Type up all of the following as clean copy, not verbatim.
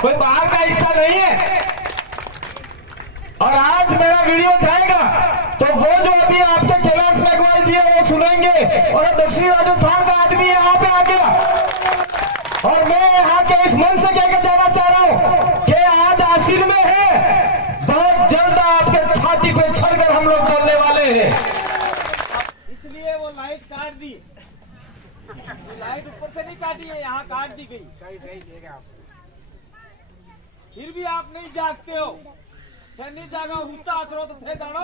कोई बाहर का हिस्सा नहीं है। और आज मेरा वीडियो जाएगा तो वो जो अभी आपके कैलाश मेघवाल जी है वो सुनेंगे और दक्षिणी राजस्थान का आदमी यहाँ पे आ गया। और मैं यहाँ के इस मन से कहकर जाना चाह रहा हूँ कि आज आसीन में है, बहुत जल्द आपके छाती पे चढ़कर हम लोग बोलने वाले हैं। इसलिए वो लाइट काट दी, लाइट ऊपर से नहीं काटी है, यहाँ काट दी गई। फिर भी आप नहीं जागते हो, नहीं जागा उठता असरो तो थे जानो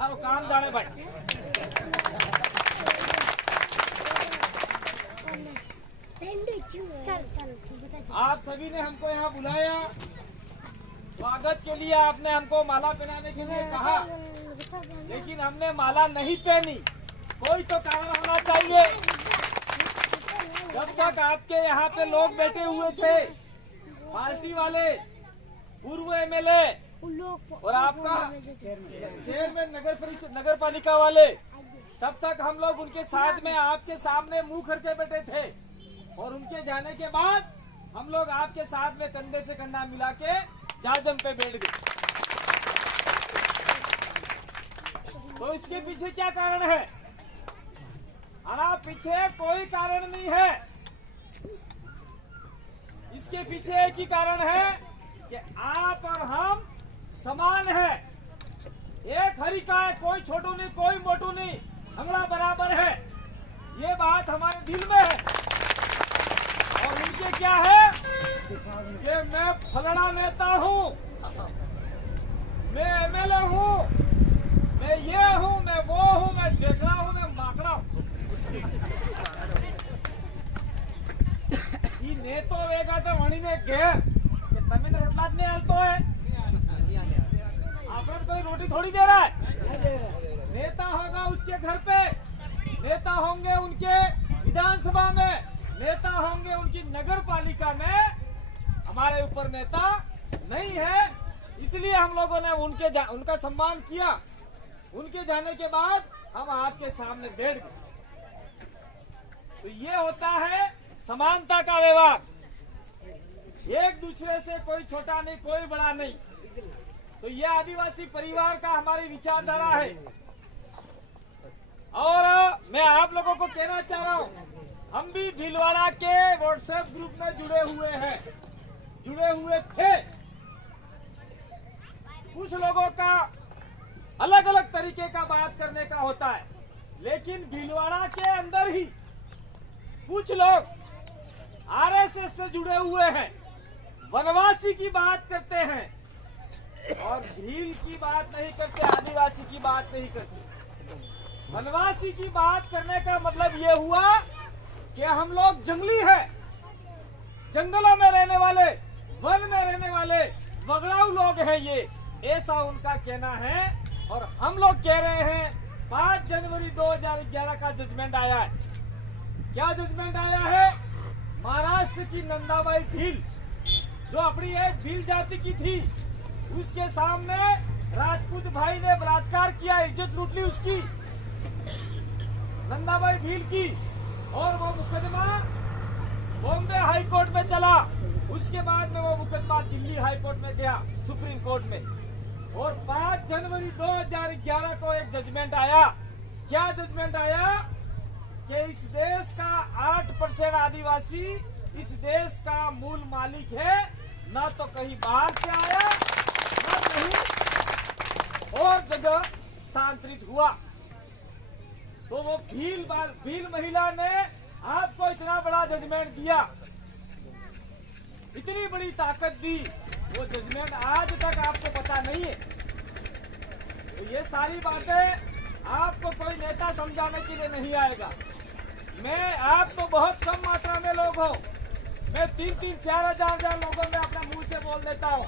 और काम जाने भाई। आप सभी ने हमको यहाँ बुलाया, स्वागत के लिए आपने हमको माला पहनाने के लिए कहा, लेकिन हमने माला नहीं पहनी। कोई तो कारण होना चाहिए। जब तक आपके यहाँ पे लोग बैठे हुए थे, पार्टी वाले, पूर्व एमएलए और आपका चेयरमैन नगर परिषद नगर पालिका वाले, तब तक हम लोग उनके साथ में आपके सामने मुंह करके बैठे थे। और उनके जाने के बाद हम लोग आपके साथ में कंधे से कंधा मिला के जाजम पे बैठ गए। तो इसके पीछे क्या कारण है? पीछे कोई कारण नहीं है। इसके पीछे एक ही कारण है कि आप और हम समान है। एक हरी का है, कोई छोटू नहीं, कोई मोटू नहीं, हमारा बराबर है। ये बात हमारे दिल में है। और उनके क्या है कि मैं फलना नेता हूँ, मैं एमएलए हूँ, मैं ये हूँ, मैं वो हूँ, मैं ढेकड़ा हूँ, मैं माकड़ा हूँ। नेतो वेगा तो वणीने घेर कि तमे तो रोटला ज नहीं हालतो है, आपने कोई रोटी थोड़ी दे रहा है। नेता होगा उसके घर पे, नेता होंगे उनके विधानसभा में, नेता होंगे उनकी नगर पालिका में। हमारे ऊपर नेता नहीं है, इसलिए हम लोगों ने उनका सम्मान किया। उनके जाने के बाद हम आपके सामने बैठ गए। तो ये होता है समानता का व्यवहार। एक दूसरे से कोई छोटा नहीं, कोई बड़ा नहीं। तो ये आदिवासी परिवार का हमारी विचारधारा है। और मैं आप लोगों को कहना चाह रहा हूँ, हम भी भीलवाड़ा के व्हाट्सएप ग्रुप में जुड़े हुए थे। कुछ लोगों का अलग अलग तरीके का बात करने का होता है, लेकिन भीलवाड़ा के अंदर ही कुछ लोग आरएसएस से जुड़े हुए हैं, वनवासी की बात करते हैं और भील की बात नहीं करते, आदिवासी की बात नहीं करते। वनवासी की बात करने का मतलब ये हुआ कि हम लोग जंगली हैं, जंगलों में रहने वाले, वन में रहने वाले वगड़ाऊ लोग हैं, ये ऐसा उनका कहना है। और हम लोग कह रहे हैं 5 जनवरी 2011 का जजमेंट आया है। क्या जजमेंट आया है? महाराष्ट्र की नंदाबाई भील, जो अपनी एक भील जाति की थी, उसके सामने राजपूत भाई ने बलात्कार किया, इज्जत लूट ली उसकी, नंदाबाई भील की। और वो मुकदमा बॉम्बे हाई कोर्ट में चला। उसके बाद में वो मुकदमा दिल्ली हाई कोर्ट में गया, सुप्रीम कोर्ट में। और 5 जनवरी 2011 को एक जजमेंट आया। क्या जजमेंट आया? कि इस देश का 8% आदिवासी इस देश का मूल मालिक है, ना तो कहीं बाहर से आया, ना कहीं और जगह स्थानांतरित हुआ। तो वो भील महिला ने आपको इतना बड़ा जजमेंट दिया, इतनी बड़ी ताकत दी, वो जजमेंट आज तक आपको पता नहीं है। तो ये सारी बातें आपको कोई नेता समझाने के लिए नहीं आएगा। आप तो बहुत कम मात्रा में लोग हो, मैं 3-4 हजार लोगों में अपना मुंह से बोल देता हूँ,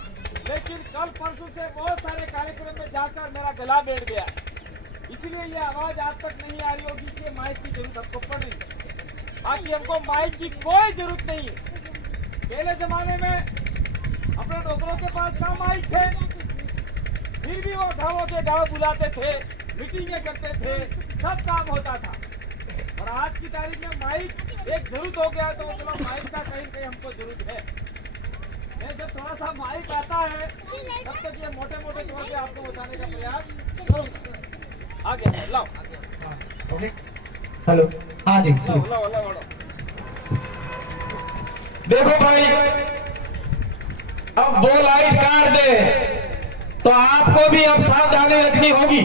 लेकिन कल परसों से बहुत सारे कार्यक्रम में जाकर मेरा गला बैठ गया, इसलिए ये आवाज आप तक नहीं आ रही होगी कि माइक की जरूरत हमको पड़ रही है। बाकी हमको माइक की कोई जरूरत नहीं है। पहले जमाने में अपने डोकरों के पास कहाँ माइक थे, फिर भी वो गाँवों के गाँव बुलाते थे, मीटिंगें करते थे, सब काम होता था। और आज की तारीख में माइक एक जरूरत हो गया, तो चलो माइक का कहीं हमको जरूरत है। मैं जब थोड़ा थोड़ा सा माइक आता है तब तक ये मोटे मोटे तौर पे आपको बताने का प्रयास करूंगा। आगे सर, लाओ आगे। हेलो, हाँ जी। लाओ लाओ लाओ लाओ। देखो भाई, अब वो लाइट काट दे तो आपको भी अब सावधानी रखनी होगी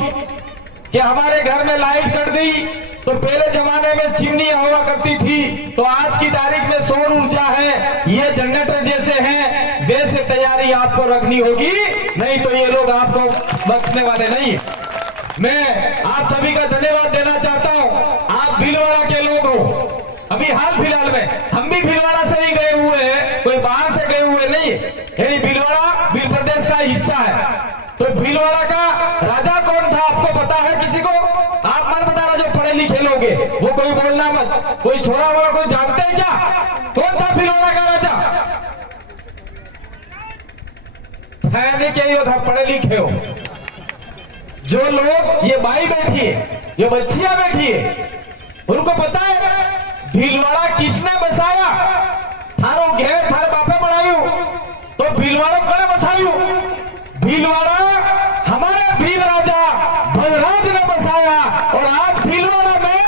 कि हमारे घर में लाइट कट गई तो पहले जमाने में चिमनी हुआ करती थी, तो आज की तारीख में सौर ऊर्जा है, ये जनरेटर जैसे हैं, वैसे तैयारी आपको रखनी होगी, नहीं तो ये लोग आपको बख्शने वाले नहीं है। मैं आप सभी का धन्यवाद देना चाहता हूं। आप भीलवाड़ा के लोग हो। अभी हाल फिलहाल में हम भी भीलवाड़ा से ही गए हुए हैं, कोई बाहर से गए हुए नहीं है। यही भीलवाड़ा भील प्रदेश का हिस्सा है। तो भीलवाड़ा का राजा कौन था आपको पता है किसी को? आप मत बताना जो पढ़े लिखे लोग हैं, वो कोई बोलना मत। कोई छोरा वाला कोई जानते हैं क्या? कौन था भीलवाड़ा का राजा? है नहीं क्या? ये था पढ़े लिखे हो। जो लोग, ये बाई बैठी है, ये बच्चियां बैठी है, उनको पता है भीलवाड़ा किसने बसाया? थारो घेर थारे बापे बनायु तो भीलवाड़ा कोने बसायु? भीलवाड़ा हमारे भील राजा बलराज ने बसाया, और आज भीलवाड़ा में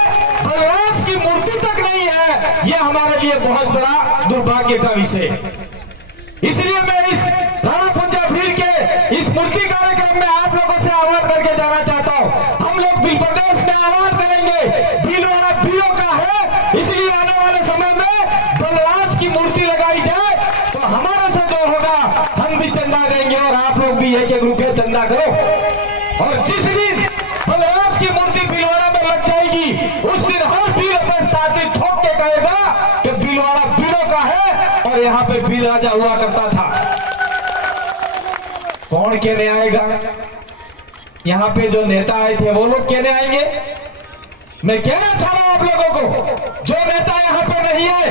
बलराज की मूर्ति तक नहीं है। यह हमारे लिए बहुत बड़ा दुर्भाग्य का विषय। इसलिए मैं इस राणा पुंजा भील के इस मूर्ति कार्यक्रम में आप लोगों से आह्वान करके जाना चाहता हूं। हम लोग भील प्रदेश में आह्वान करेंगे, भीलवाड़ा भीलों का है, इसलिए आने वाले समय में बलराज की मूर्ति लगाई जाए तो हमारा से जो होगा हम भी चंदा देंगे, और आप लोग भी एक एक रुपये चंदा करो। और जिस दिन बलराज की मूर्ति भीलवाड़ा में लग जाएगी, उस दिन हर भील अपने साथी ठोक के कहेगा कि भीलवाड़ा भीलों का है और यहाँ पे भील राजा हुआ करता था। कौन कहने आएगा? यहाँ पे जो नेता आए थे वो लोग कहने आएंगे। मैं कहना चाह रहा हूं आप लोगों को, जो नेता यहाँ पे नहीं है,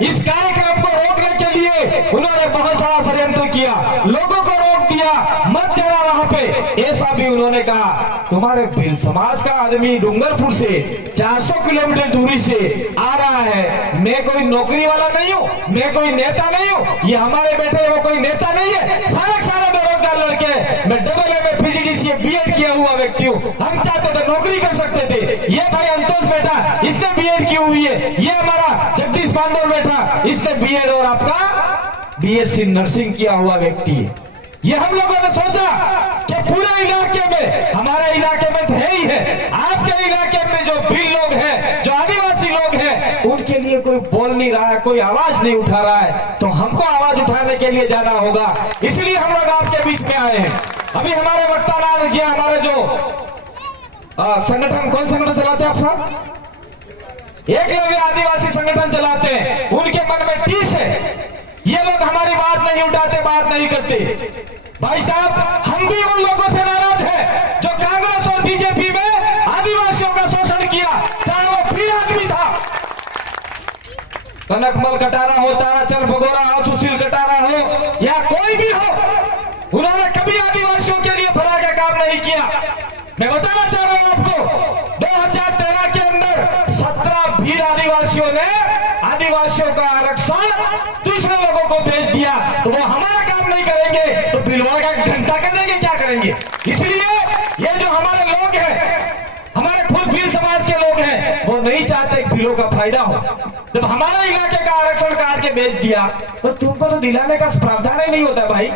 इस कार्यक्रम को रोकने के लिए उन्होंने बहुत सारा षड्यंत्र किया, लोगों को रोक दिया, मत जाना वहां पे। ऐसा भी उन्होंने कहा तुम्हारे भील समाज का आदमी डूंगरपुर से 400 किलोमीटर दूरी से आ रहा है, मैं कोई नौकरी वाला नहीं हूँ, मैं कोई नेता नहीं हूँ, ये हमारे बेटे वो कोई नेता नहीं है, सारे बेरोजगार लड़के, मैं डबल एमए पीजीडीसीए बीएड किया हुआ व्यक्ति हूँ, हम चाहते थे नौकरी कर सकते थे। ये भाई अंतोष बेटा, इसने बीएड की हुई है, ये हमारा जगदीश बांडोल बेटा, इसने बीएड और आपका बीएससी नर्सिंग किया हुआ व्यक्ति है। ये हम लोगों ने सोचा कि पूरे इलाके में, हमारे इलाके में तो है ही है, आपके इलाके में जो भील लोग हैं, जो आदिवासी लोग हैं, उनके लिए कोई बोल नहीं रहा है, कोई आवाज नहीं उठा रहा है, तो हमको आवाज उठाने के लिए जाना होगा। इसलिए हम लोग आपके बीच में आए हैं। अभी हमारे वक्ता लाल जी, हमारे जो संगठन, कौन संगठन चलाते हैं आप साहब? एकलव्य आदिवासी संगठन चलाते हैं, उनके मन में टीस है, ये लोग हमारी बात नहीं उठाते, बात नहीं करते। भाई साहब, हम भी उन लोगों से नाराज हैं जो कांग्रेस और बीजेपी में आदिवासियों का शोषण किया, चाहे वो भील आदमी था, कनकमल कटारा हो, ताराचंद भगोरा हो, सुशील कटारा हो, या कोई भी हो, उन्होंने कभी आदिवासियों के लिए भला का काम नहीं किया। मैं बताना चाह रहा हूं आपको, 2013 के अंदर 17 भील आदिवासियों ने आदिवासियों का आरक्षण दूसरे लोगों को भेज दिया, तो वो हमारा काम नहीं करेंगे तो भीलवाड़ा का घंटा कर देंगे, क्या करेंगे? इसलिए ये जो हमारे लोग हैं, हमारे खुद भील समाज के लोग हैं, वो नहीं चाहते भीलों का फायदा हो। जब हमारे इलाके का आरक्षण काट के भेज दिया तो तुमको तो दिलाने का प्रावधान ही नहीं होता भाई।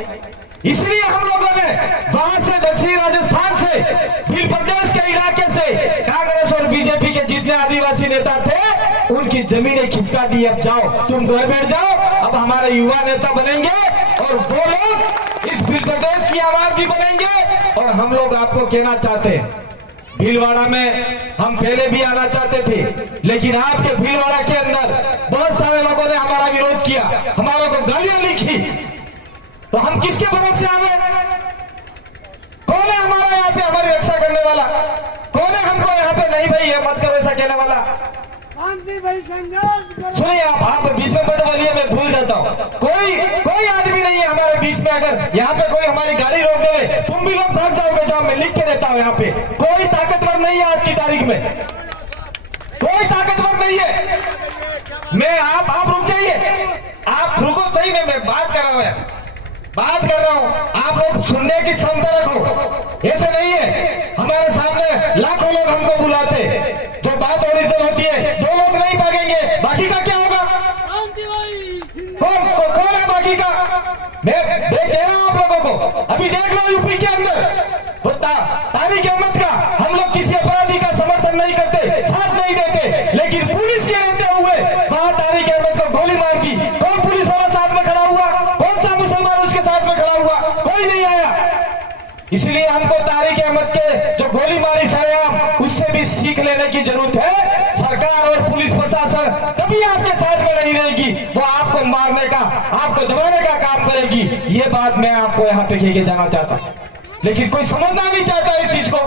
इसलिए हम लोगों ने वहां से दक्षिण राजस्थान से, भील प्रदेश के इलाके से कांग्रेस और बीजेपी के जितने आदिवासी नेता थे उनकी जमीनें खिसका दी। अब जाओ, तुम घर बैठ जाओ, अब हमारे युवा नेता बनेंगे और वो लोग इस भील प्रदेश की आवाज भी बनेंगे। और हम लोग आपको कहना चाहते हैं, भीलवाड़ा में हम पहले भी आना चाहते थे, लेकिन आपके भीलवाड़ा के अंदर बहुत सारे लोगों ने हमारा विरोध किया, हमारे को गालियां लिखी, तो हम किसके भरोसे आवे? कौन है हमारा यहाँ पे हमारी रक्षा करने वाला? कौन है हमको यहाँ पे नहीं भाई ये मत करो ऐसा कहने वाला? सुनिए आप बीच में मत बोलिए, मैं भूल जाता हूँ। कोई आदमी नहीं है हमारे बीच में। अगर यहाँ पे कोई हमारी गाड़ी रोक दे, तुम भी लोग भाग जाओगे, जाओ, मैं लिख के देता हूँ। यहाँ पे कोई ताकतवर नहीं है आज की तारीख में, कोई ताकतवर नहीं है। मैं आप रुक जाइए, आप रुको, सही में मैं बात कर रहा हूँ। बात कर रहा हूं, आप लोग सुनने की क्षमता रखो। ऐसे नहीं है, हमारे सामने लाखों लोग हमको बुलाते, जो बात ओरिजिनल होती है 2 लोग नहीं भागेंगे, बाकी का क्या होगा? कौन है बाकी का? मैं कह रहा हूं आप लोगों को, अभी देख लो यूपी के अंदर तारिक अहमद का हम लोग किसी अपराधी का समर्थन नहीं करते, साथ नहीं देते, लेकिन पुलिस के रहते हुए वहां तारिक अहमद को गोली मार दी। कौन पुलिस वाला साथ में खड़ा हुआ? कौन सा मुसलमान उसके साथ में खड़ा हुआ? कोई नहीं आया। इसलिए हमको तारिक अहमद के जो गोली मारी सरेआम, उससे भी सीख लेने की जरूरत है। सरकार और पुलिस प्रशासन कभी आपके साथ में नहीं रहेगी, वो आपको मारने का, आपको दबाने का काम करेगी। ये बात मैं आपको यहाँ पे कह के जाना चाहता हूँ, लेकिन कोई समझना नहीं चाहता इस चीज को।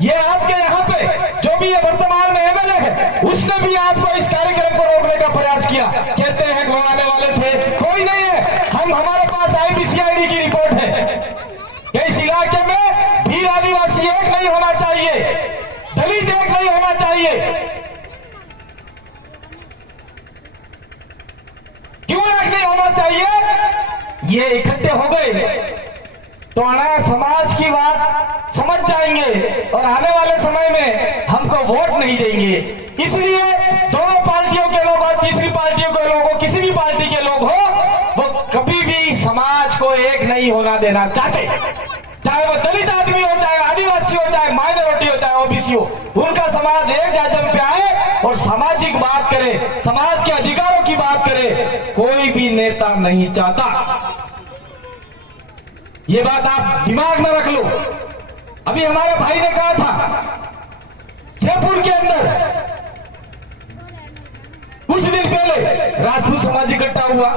ये आपके यहाँ पे जो भी ये वर्तमान में एमएलए है, उसने भी आपको इस कार्यक्रम को रोकने का प्रयास किया। कहते हैं वो आने वाले थे, कोई नहीं है। हमारे पास IPCID की रिपोर्ट है कि इस इलाके में भील आदिवासी एक नहीं होना चाहिए, दलित एक नहीं होना चाहिए। क्यों एक नहीं होना चाहिए? ये इकट्ठे हो गए तो अनाया समाज की बात समझ जाएंगे और आने वाले समय में हमको वोट नहीं देंगे। इसलिए दोनों पार्टियों के लोग और तीसरी पार्टियों के लोग हो, किसी भी पार्टी के लोग हो, वो कभी भी समाज को एक नहीं होना देना चाहते। चाहे वो दलित आदमी हो, चाहे आदिवासी हो, चाहे माइनॉरिटी हो, चाहे ओबीसी हो, उनका समाज एक जाजम पे आए और सामाजिक बात करे, समाज के अधिकारों की बात करे, कोई भी नेता नहीं चाहता। ये बात आप दिमाग में रख लो। अभी हमारे भाई ने कहा था, जयपुर के अंदर कुछ दिन पहले राजपूत समाज इकट्ठा हुआ,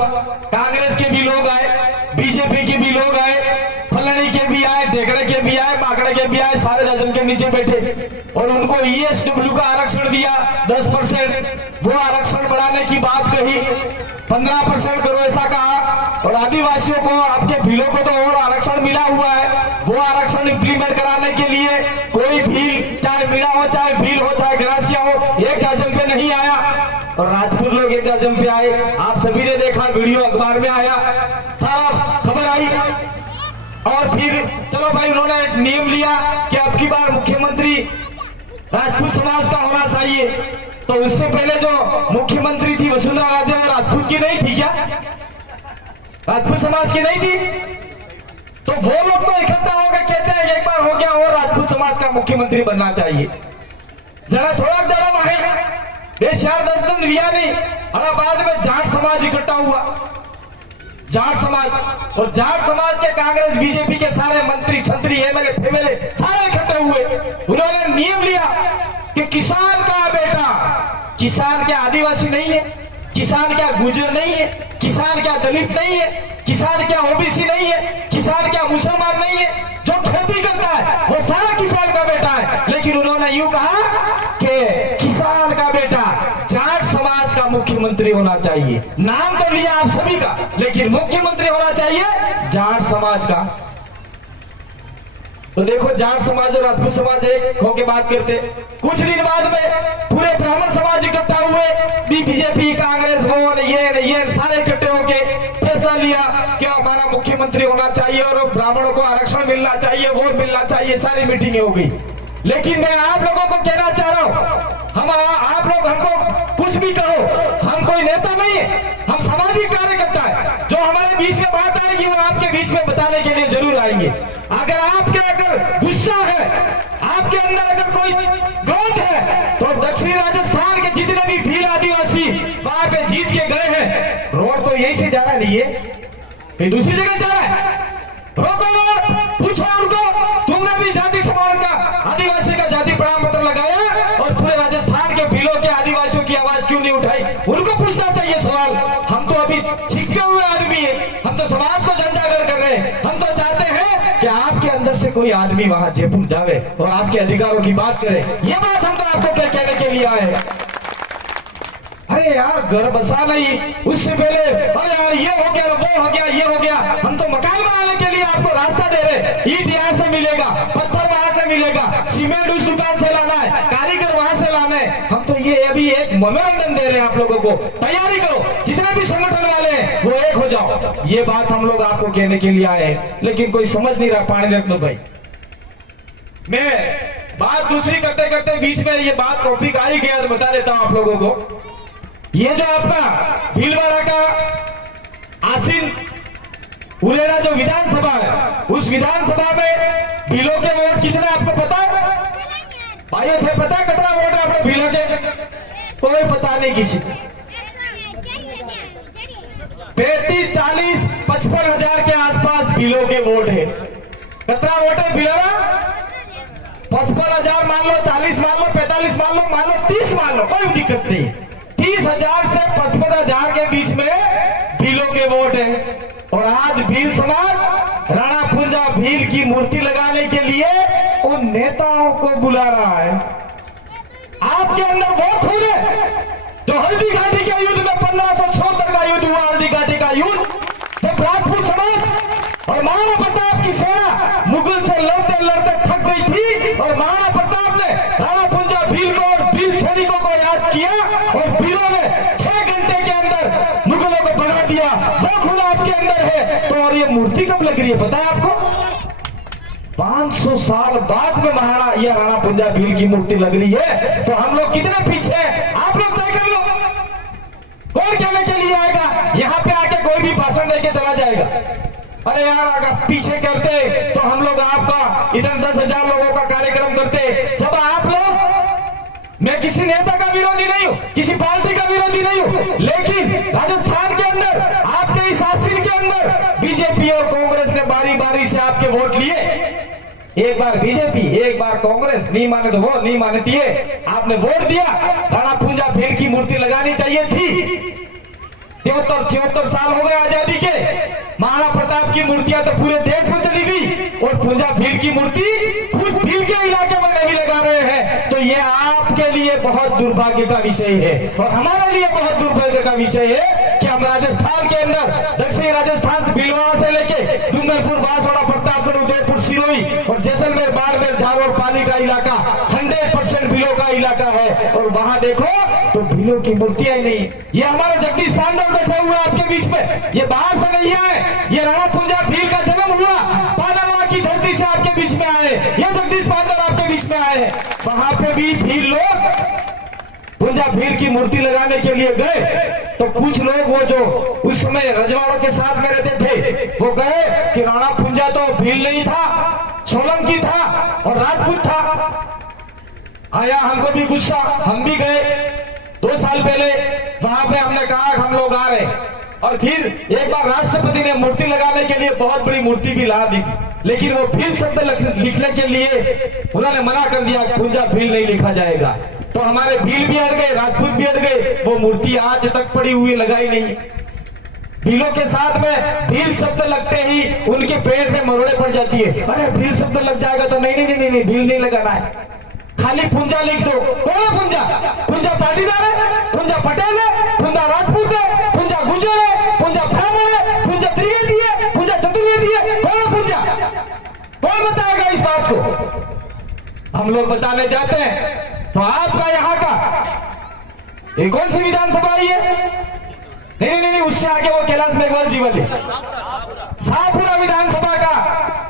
कांग्रेस के भी लोग आए, बीजेपी के भी लोग आए, फलानी के भी आए, ढेकड़े के भी आए, बाकड़े के भी आए, सारे दर्जन के नीचे बैठे और उनको ESW का आरक्षण दिया 10%। वो आरक्षण बढ़ाने की बात कही, 15% करो ऐसा कहा। और आदिवासियों को, आपके भीलों को तो और आरक्षण मिला हुआ है, वो आरक्षण इंप्लीमेंट कराने के लिए कोई भील, चाहे मीणा हो, चाहे भील हो, चाहे ग्रासिया हो, एक जाजम पे नहीं आया। और राजपूत लोग एक जाजम पे आए। आप सभी ने देखा, वीडियो अखबार में आया, साफ खबर आई। और फिर चलो भाई, उन्होंने एक नियम लिया कि अब की बार मुख्यमंत्री राजपूत समाज का होना चाहिए। तो उससे पहले जो मुख्यमंत्री थी वसुंधरा राजे, वो राजपूत की नहीं थी क्या? राजपूत समाज की नहीं थी? तो वो लोग तो इकट्ठा होकर कहते हैं एक बार हो गया और राजपूत समाज का मुख्यमंत्री बनना चाहिए। जरा थोड़ा डरम है, देश 10 दिन लिया नहीं, और बाद में जाट समाज इकट्ठा हुआ। जाट समाज, और जाट समाज के कांग्रेस बीजेपी के सारे मंत्री, संतरी, एमएलए, फेमएलए सारे इकट्ठे हुए। उन्होंने नियम लिया कि किसान का बेटा, किसान क्या आदिवासी नहीं है, किसान क्या गुर्जर नहीं है, किसान क्या दलित नहीं है, किसान क्या ओबीसी नहीं है, किसान क्या मुसलमान नहीं है, जो खेती करता है वो सारा किसान का बेटा है। लेकिन उन्होंने यूं कहा कि किसान का बेटा जाट समाज का मुख्यमंत्री होना चाहिए। नाम तो लिया आप सभी का, लेकिन मुख्यमंत्री होना चाहिए जाट समाज का। तो देखो, जाट समाज और राजपूत समाज एक होके बात करते। कुछ दिन बाद में पूरे ब्राह्मण समाज इकट्ठा हुए, बीजेपी, कांग्रेस, ये सारे इकट्ठे होके फैसला लिया कि हमारा मुख्यमंत्री होना चाहिए और ब्राह्मणों को आरक्षण मिलना चाहिए, वोट मिलना चाहिए। सारी मीटिंगें हो गई। लेकिन मैं आप लोगों को कहना चाह रहा हूं, आप लोग हमको कुछ भी कहो, हम कोई नेता नहीं है, हम सामाजिक कार्यकर्ता है। जो हमारे बीच में बात आएगी वो आपके बीच में बताने के लिए जरूर आएंगे। अगर गुस्सा है, आपके अंदर अगर कोई क्रोध है, तो दक्षिण राजस्थान के जितने भी भील आदिवासी वहां पे जीत के गए हैं। रोड तो यही से जा रहा नहीं है, कहीं दूसरी जगह जा रहा है। रोको और पूछो उनको, तुमने भी जाति समानता, आदिवासी का जाति प्रमाण पत्र लगाया और पूरे राजस्थान के भीलों के आदिवासियों की आवाज क्यों नहीं उठाई? उनको पूछना चाहिए सवाल। हम तो अभी सीखते हुए आदमी है, हम तो समाज को जनजागरण कर रहे हैं। हम तो चाहते हैं कि आपके अंदर से कोई आदमी वहां जयपुर जावे और आपके अधिकारों की बात करे। ये बात हम तो आपको क्या कहने के लिए आए। अरे यार, घर बसा नहीं, उससे पहले अरे यार ये हो गया, वो हो गया, ये हो गया। हम तो मकान बनाने के लिए आपको रास्ता दे रहे। ईंट यहाँ से मिलेगा, पत्थर वहां से मिलेगा, सीमेंट उस दुकान से लाना है, कारीगर वहां से लाना है। हम तो ये अभी एक मनोरंजन दे रहे हैं आप लोगों को। तैयारी करो, जितने भी संगठन वाले हैं वो एक हो जाओ। ये बात हम लोग आपको कहने के लिए आए हैं, लेकिन कोई समझ नहीं रहा। पानी रत्न भाई, मैं बात दूसरी करते करते बीच में ये बात टॉपिक आ ही गया तो बता देता हूं आप लोगों को। ये जो आपका भीलवाड़ा का आसीन उरेरा जो विधानसभा है, उस विधानसभा में भीलों के वोट कितने आपको पता है? भाइयों थे पता है कितना वोट है अपने भीलों के? कोई पता नहीं किसी को। 35, 40, 55 हजार के आसपास भीलों के वोट है। कितना वोट है भीलोरा? 55 हजार मान लो, 40 मान लो, 45 मान लो 30 मान लो, कोई दिक्कत नहीं। 30 हजार से 55 हजार के बीच में भीलों के वोट है। और आज भील समाज राणा पुंजा भील की मूर्ति लगाने के लिए उन नेताओं को बुला रहा है। आपके अंदर वो खून है जो हल्दी घाटी के युद्ध में 1576 का युद्ध हुआ, हल्दी घाटी का युद्ध, जब राजपूत समाज और महाराणा प्रताप की सेना मुगल से लड़ते लड़ते थक गई थी और महाराणा प्रताप ने राणा पुंजा भील को और भील सैनिकों को याद किया और भीलों ने 6 घंटे के अंदर मुगलों को भगा दिया। वो खून आपके अंदर है। तो और ये मूर्ति कब लग रही है पता है आपको? 500 साल बाद में महाराणा या राणा पुंजा भील की मूर्ति लग रही है। तो हम लोग कितने पीछे हैं आप लोग तय कर लो। कौन कहने के लिए आएगा? यहाँ पे आके कोई भी भाषण देके चला जाएगा, अरे यार अगर पीछे करते तो हम लोग आपका इधर 10,000 लोगों का कार्यक्रम करते। जब आप लोग, मैं किसी नेता का विरोधी नहीं हूं, किसी पार्टी का विरोधी नहीं हूं, लेकिन राजस्थान के अंदर आपके इस आसीन के अंदर बीजेपी और कांग्रेस ने बारी बारी से आपके वोट लिए। एक बार बीजेपी, एक बार कांग्रेस, नहीं माने तो वो, नहीं माने तो ये। आपने वोट दिया, राणा पुंजा भील की मूर्ति लगानी चाहिए थी। 73 साल हो गए आजादी के। महाराणा प्रताप की मूर्तियां तो पूरे देश में चली गई और पुंजा भील की मूर्ति खुद भील के इलाके में नहीं लगा रहे हैं। तो ये आपके लिए बहुत दुर्भाग्य का विषय है और हमारे लिए बहुत दुर्भाग्य का विषय है कि हम राजस्थान के अंदर, दक्षिणी राजस्थान से भीलवाड़ा से लेके डूंगरपुर, बांसवाड़ा, प्रतापगढ़, उदयपुर, सिरोही और जैसलमेर, बाड़मेर, झालावाड़, पाली का इलाका 100% भीलों का इलाका है। और वहां देखो तो भीलों की मूर्तियां ही नहीं। ये हमारे जगदीश पांडव बैठे हुए आपके बीच में, ये बाहर से नहीं आए, ये राणा पुंजा भील का जन्म हुआ पांडवा की धरती से आपके बीच में आए। ये जगदीश पांडव आपके बीच में आए। वहां पे भी भील लोग पुंजा भील की मूर्ति लगाने के लिए गए तो कुछ लोग वो जो उस समय रजवाड़ों के साथ में रहते थे वो गए कि राणा पुंजा तो भील नहीं था, सोलंकी था और राजपूत था। आया हमको भी गुस्सा, हम भी गए 2 साल पहले। वहां पे हमने कहा हम लोग आ रहे, और फिर एक बार राष्ट्रपति ने मूर्ति लगाने के लिए बहुत बड़ी मूर्ति भी ला दी थी, लेकिन वो भील शब्द लिखने के लिए उन्होंने मना कर दिया, पुंजा भील नहीं लिखा जाएगा। तो हमारे भील भी हट गए, राजपूत भी हट गए। वो मूर्ति आज तक पड़ी हुई, लगाई नहीं। भीलों के साथ में भील शब्द लगते ही उनके पेट में मरोड़े पड़ जाती है। अरे भील शब्द लग जाएगा तो नहीं नहीं नहीं नहीं, भील नहीं लगाना है, खाली पुंजा लिख दो। कौन है पुंजा? पुंजा पाटीदार है, पुंजा पटेल है, पुंजा राजपूत है, पुंजा गुर्जर है, पुंजा ब्राह्मण है, पुंजा त्रिवेदी है, पुंजा चतुर्वेदी है। कौन है पुंजा? कौन बताएगा इस बात को? हम लोग बताने जाते हैं तो आपका यहाँ का ये कौन सी विधानसभा आई है? नहीं नहीं नहीं, उससे आगे वो कैलाश मेघवाल जी वाली शाहपुरा विधानसभा का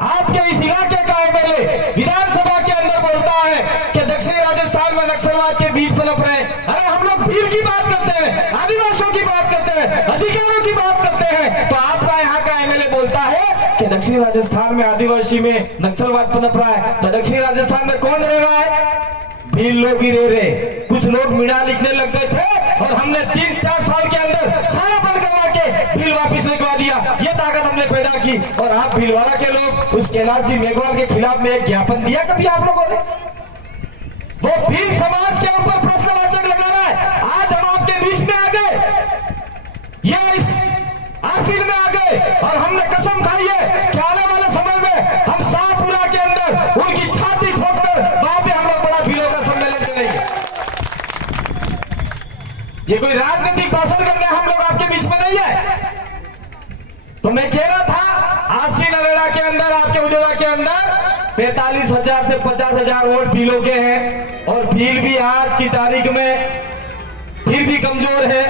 आपके इस इलाके का एमएलए विधानसभा के अंदर बोलता है कि दक्षिणी राजस्थान में नक्सलवाद के बीज पनप रहे। अरे हम लोग भील की बात करते हैं, आदिवासियों की बात करते हैं, अधिकारों की बात करते हैं, तो आपका यहाँ का एमएलए बोलता है कि दक्षिणी राजस्थान में आदिवासी में नक्सलवाद पनप रहा है। तो दक्षिणी राजस्थान में कौन रह रहा है? भील लोग ही रह रहे। कुछ लोग मीणा लिखने लग गए थे और हमने 3-4 साल के अंदर सारा बंद करवा के भील वापिस लिखवा दिया। ये ताकत हमने पैदा की। और आप भीलवाड़ा के लोग उस कैलाश जी मेघवाल के खिलाफ में एक ज्ञापन दिया कभी आप लोगों ने? वो भील समाज के ऊपर प्रश्नवाचक लगा रहा है। आज हम आपके बीच में आ गए, या इस आसीन में आ गए और हमने कसम खाई है कि आने वाले समय में हम शाहपुरा के अंदर उनकी छाती ठोककर वहां पे हम लोग बड़ा भीलों का सम्मेलन करेंगे। ये कोई राजनीतिक भाषण करने हम लोग आपके बीच में नहीं है। तो मैं कह रहा था आसीन अरेड़ा के अंदर, आपके उदेड़ा के अंदर 45,000 से 50,000 वोट भीलों के हैं। और भील भी आज की तारीख में फिर भी कमजोर है।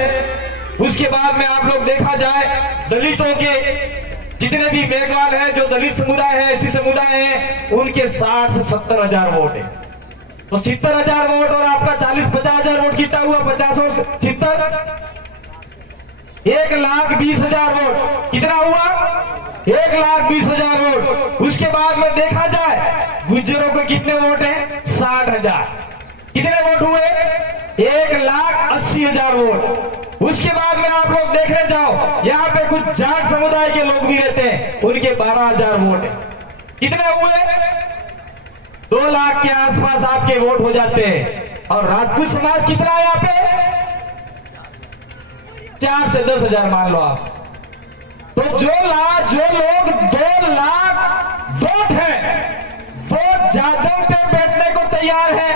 उसके बाद में आप लोग देखा जाए दलितों के जितने भी मेघवाल हैं, जो दलित समुदाय है, ऐसी समुदाय है, उनके 60 से 70 हजार वोट है। तो 70 हजार वोट और आपका 40-50 हजार वोट कितना हुआ? 50 और 70 1,20,000 वोट कितना हुआ? 1,20,000 वोट। उसके बाद में देखा जाए गुज्जरों के कितने वोट हैं? 60,000। कितने वोट हुए? 1,80,000 वोट। उसके बाद में आप लोग देखने जाओ, यहाँ पे कुछ जाट समुदाय के लोग भी रहते हैं, उनके 12,000 वोट है। कितने हुए? 2 लाख के आसपास आपके वोट हो जाते हैं। और राजपूत समाज कितना है यहाँ पे? 4 से 10,000 मान लो आप। तो जो लोग 2 लाख वोट है, वो जाजम पे बैठने को तैयार है,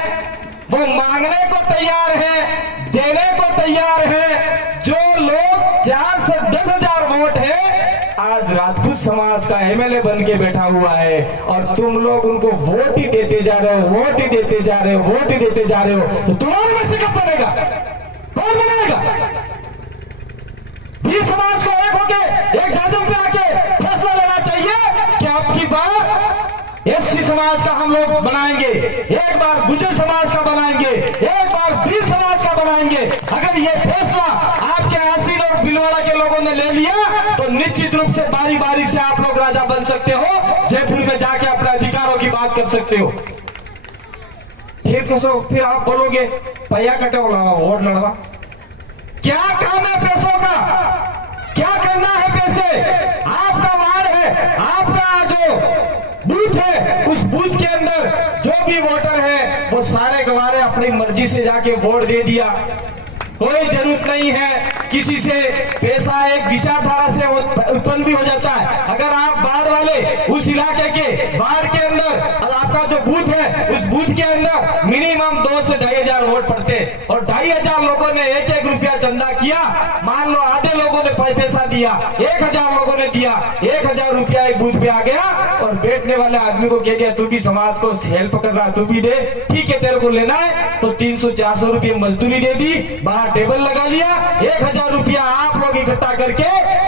वो मांगने को तैयार है, देने को तैयार है। जो लोग 4 से 10,000 वोट है, आज राजपूत समाज का एमएलए बन के बैठा हुआ है, और तुम लोग उनको वोट ही देते जा रहे हो, वोट ही देते जा रहे हो, वोट ही देते जा रहे हो। तो तुम्हारे में से कब बनेगा? कौन बनाएगा? भील समाज को एक होके एक जाजम पे आके फैसला लेना चाहिए कि अब की बार एससी समाज का हम लोग बनाएंगे, एक बार गुज्जर समाज का बनाएंगे, एक बार भील समाज का बनाएंगे। अगर ये फैसला आपके हासिल और भीलवाड़ा के लोगों ने ले लिया तो निश्चित रूप से बारी बारी से आप लोग राजा बन सकते हो, जयपुर में जाके अपने अधिकारों की बात कर सकते हो। फिर आप बोलोगे पैया कटे वोट लड़वा। क्या काम है पैसों का? क्या करना है पैसे? आपका वार्ड है, आपका जो बूथ है, उस बूथ के अंदर जो भी वोटर है वो सारे गवारे अपनी मर्जी से जाके वोट दे दिया। कोई जरूरत नहीं है किसी से पैसा, एक विचारधारा से उत्पन्न भी हो जाता है। अगर आप वार्ड वाले उस इलाके के वार्ड के अंदर और आपका जो बूथ है उस बूथ के अंदर मिनिमम 2 से 2,500 वोट पड़ते, और 2,500 लोगों ने 1-1 रुपया चंदा किया, मान लो आधे लोगों ने पैसा दिया, 1,000 लोगों ने दिया, 1,000 रुपया एक बूथ पे आ गया, और बैठने वाले आदमी को कह दिया तू भी समाज को हेल्प कर रहा, तू भी दे, ठीक है तेरे को लेना है तो 300-400 रुपये मजदूरी दे दी, बाहर टेबल लगा लिया, 1,000 रुपया आप लोग इकट्ठा करके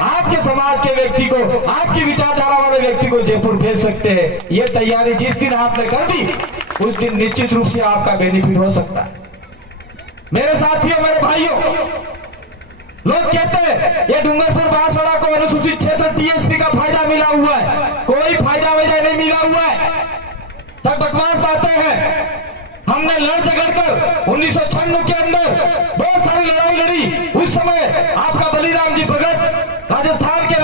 आपके समाज के व्यक्ति को, आपकी विचारधारा वाले व्यक्ति को जयपुर भेज सकते हैं। ये तैयारी जिस दिन आपने कर दी उस दिन निश्चित रूप से आपका बेनिफिट हो सकता है। मेरे साथियों, मेरे भाइयों, लोग कहते हैं ये डूंगरपुर बांसवाड़ा को अनुसूचित क्षेत्र टीएसपी का फायदा मिला हुआ है। कोई फायदा वजह नहीं मिला हुआ है, सब बकवास बातें हैं। हमने लड़ झगड़ कर 1996 के अंदर बहुत सारी लड़ाई लड़ी। उस समय आपका बलिराम जी भगत राजस्थान के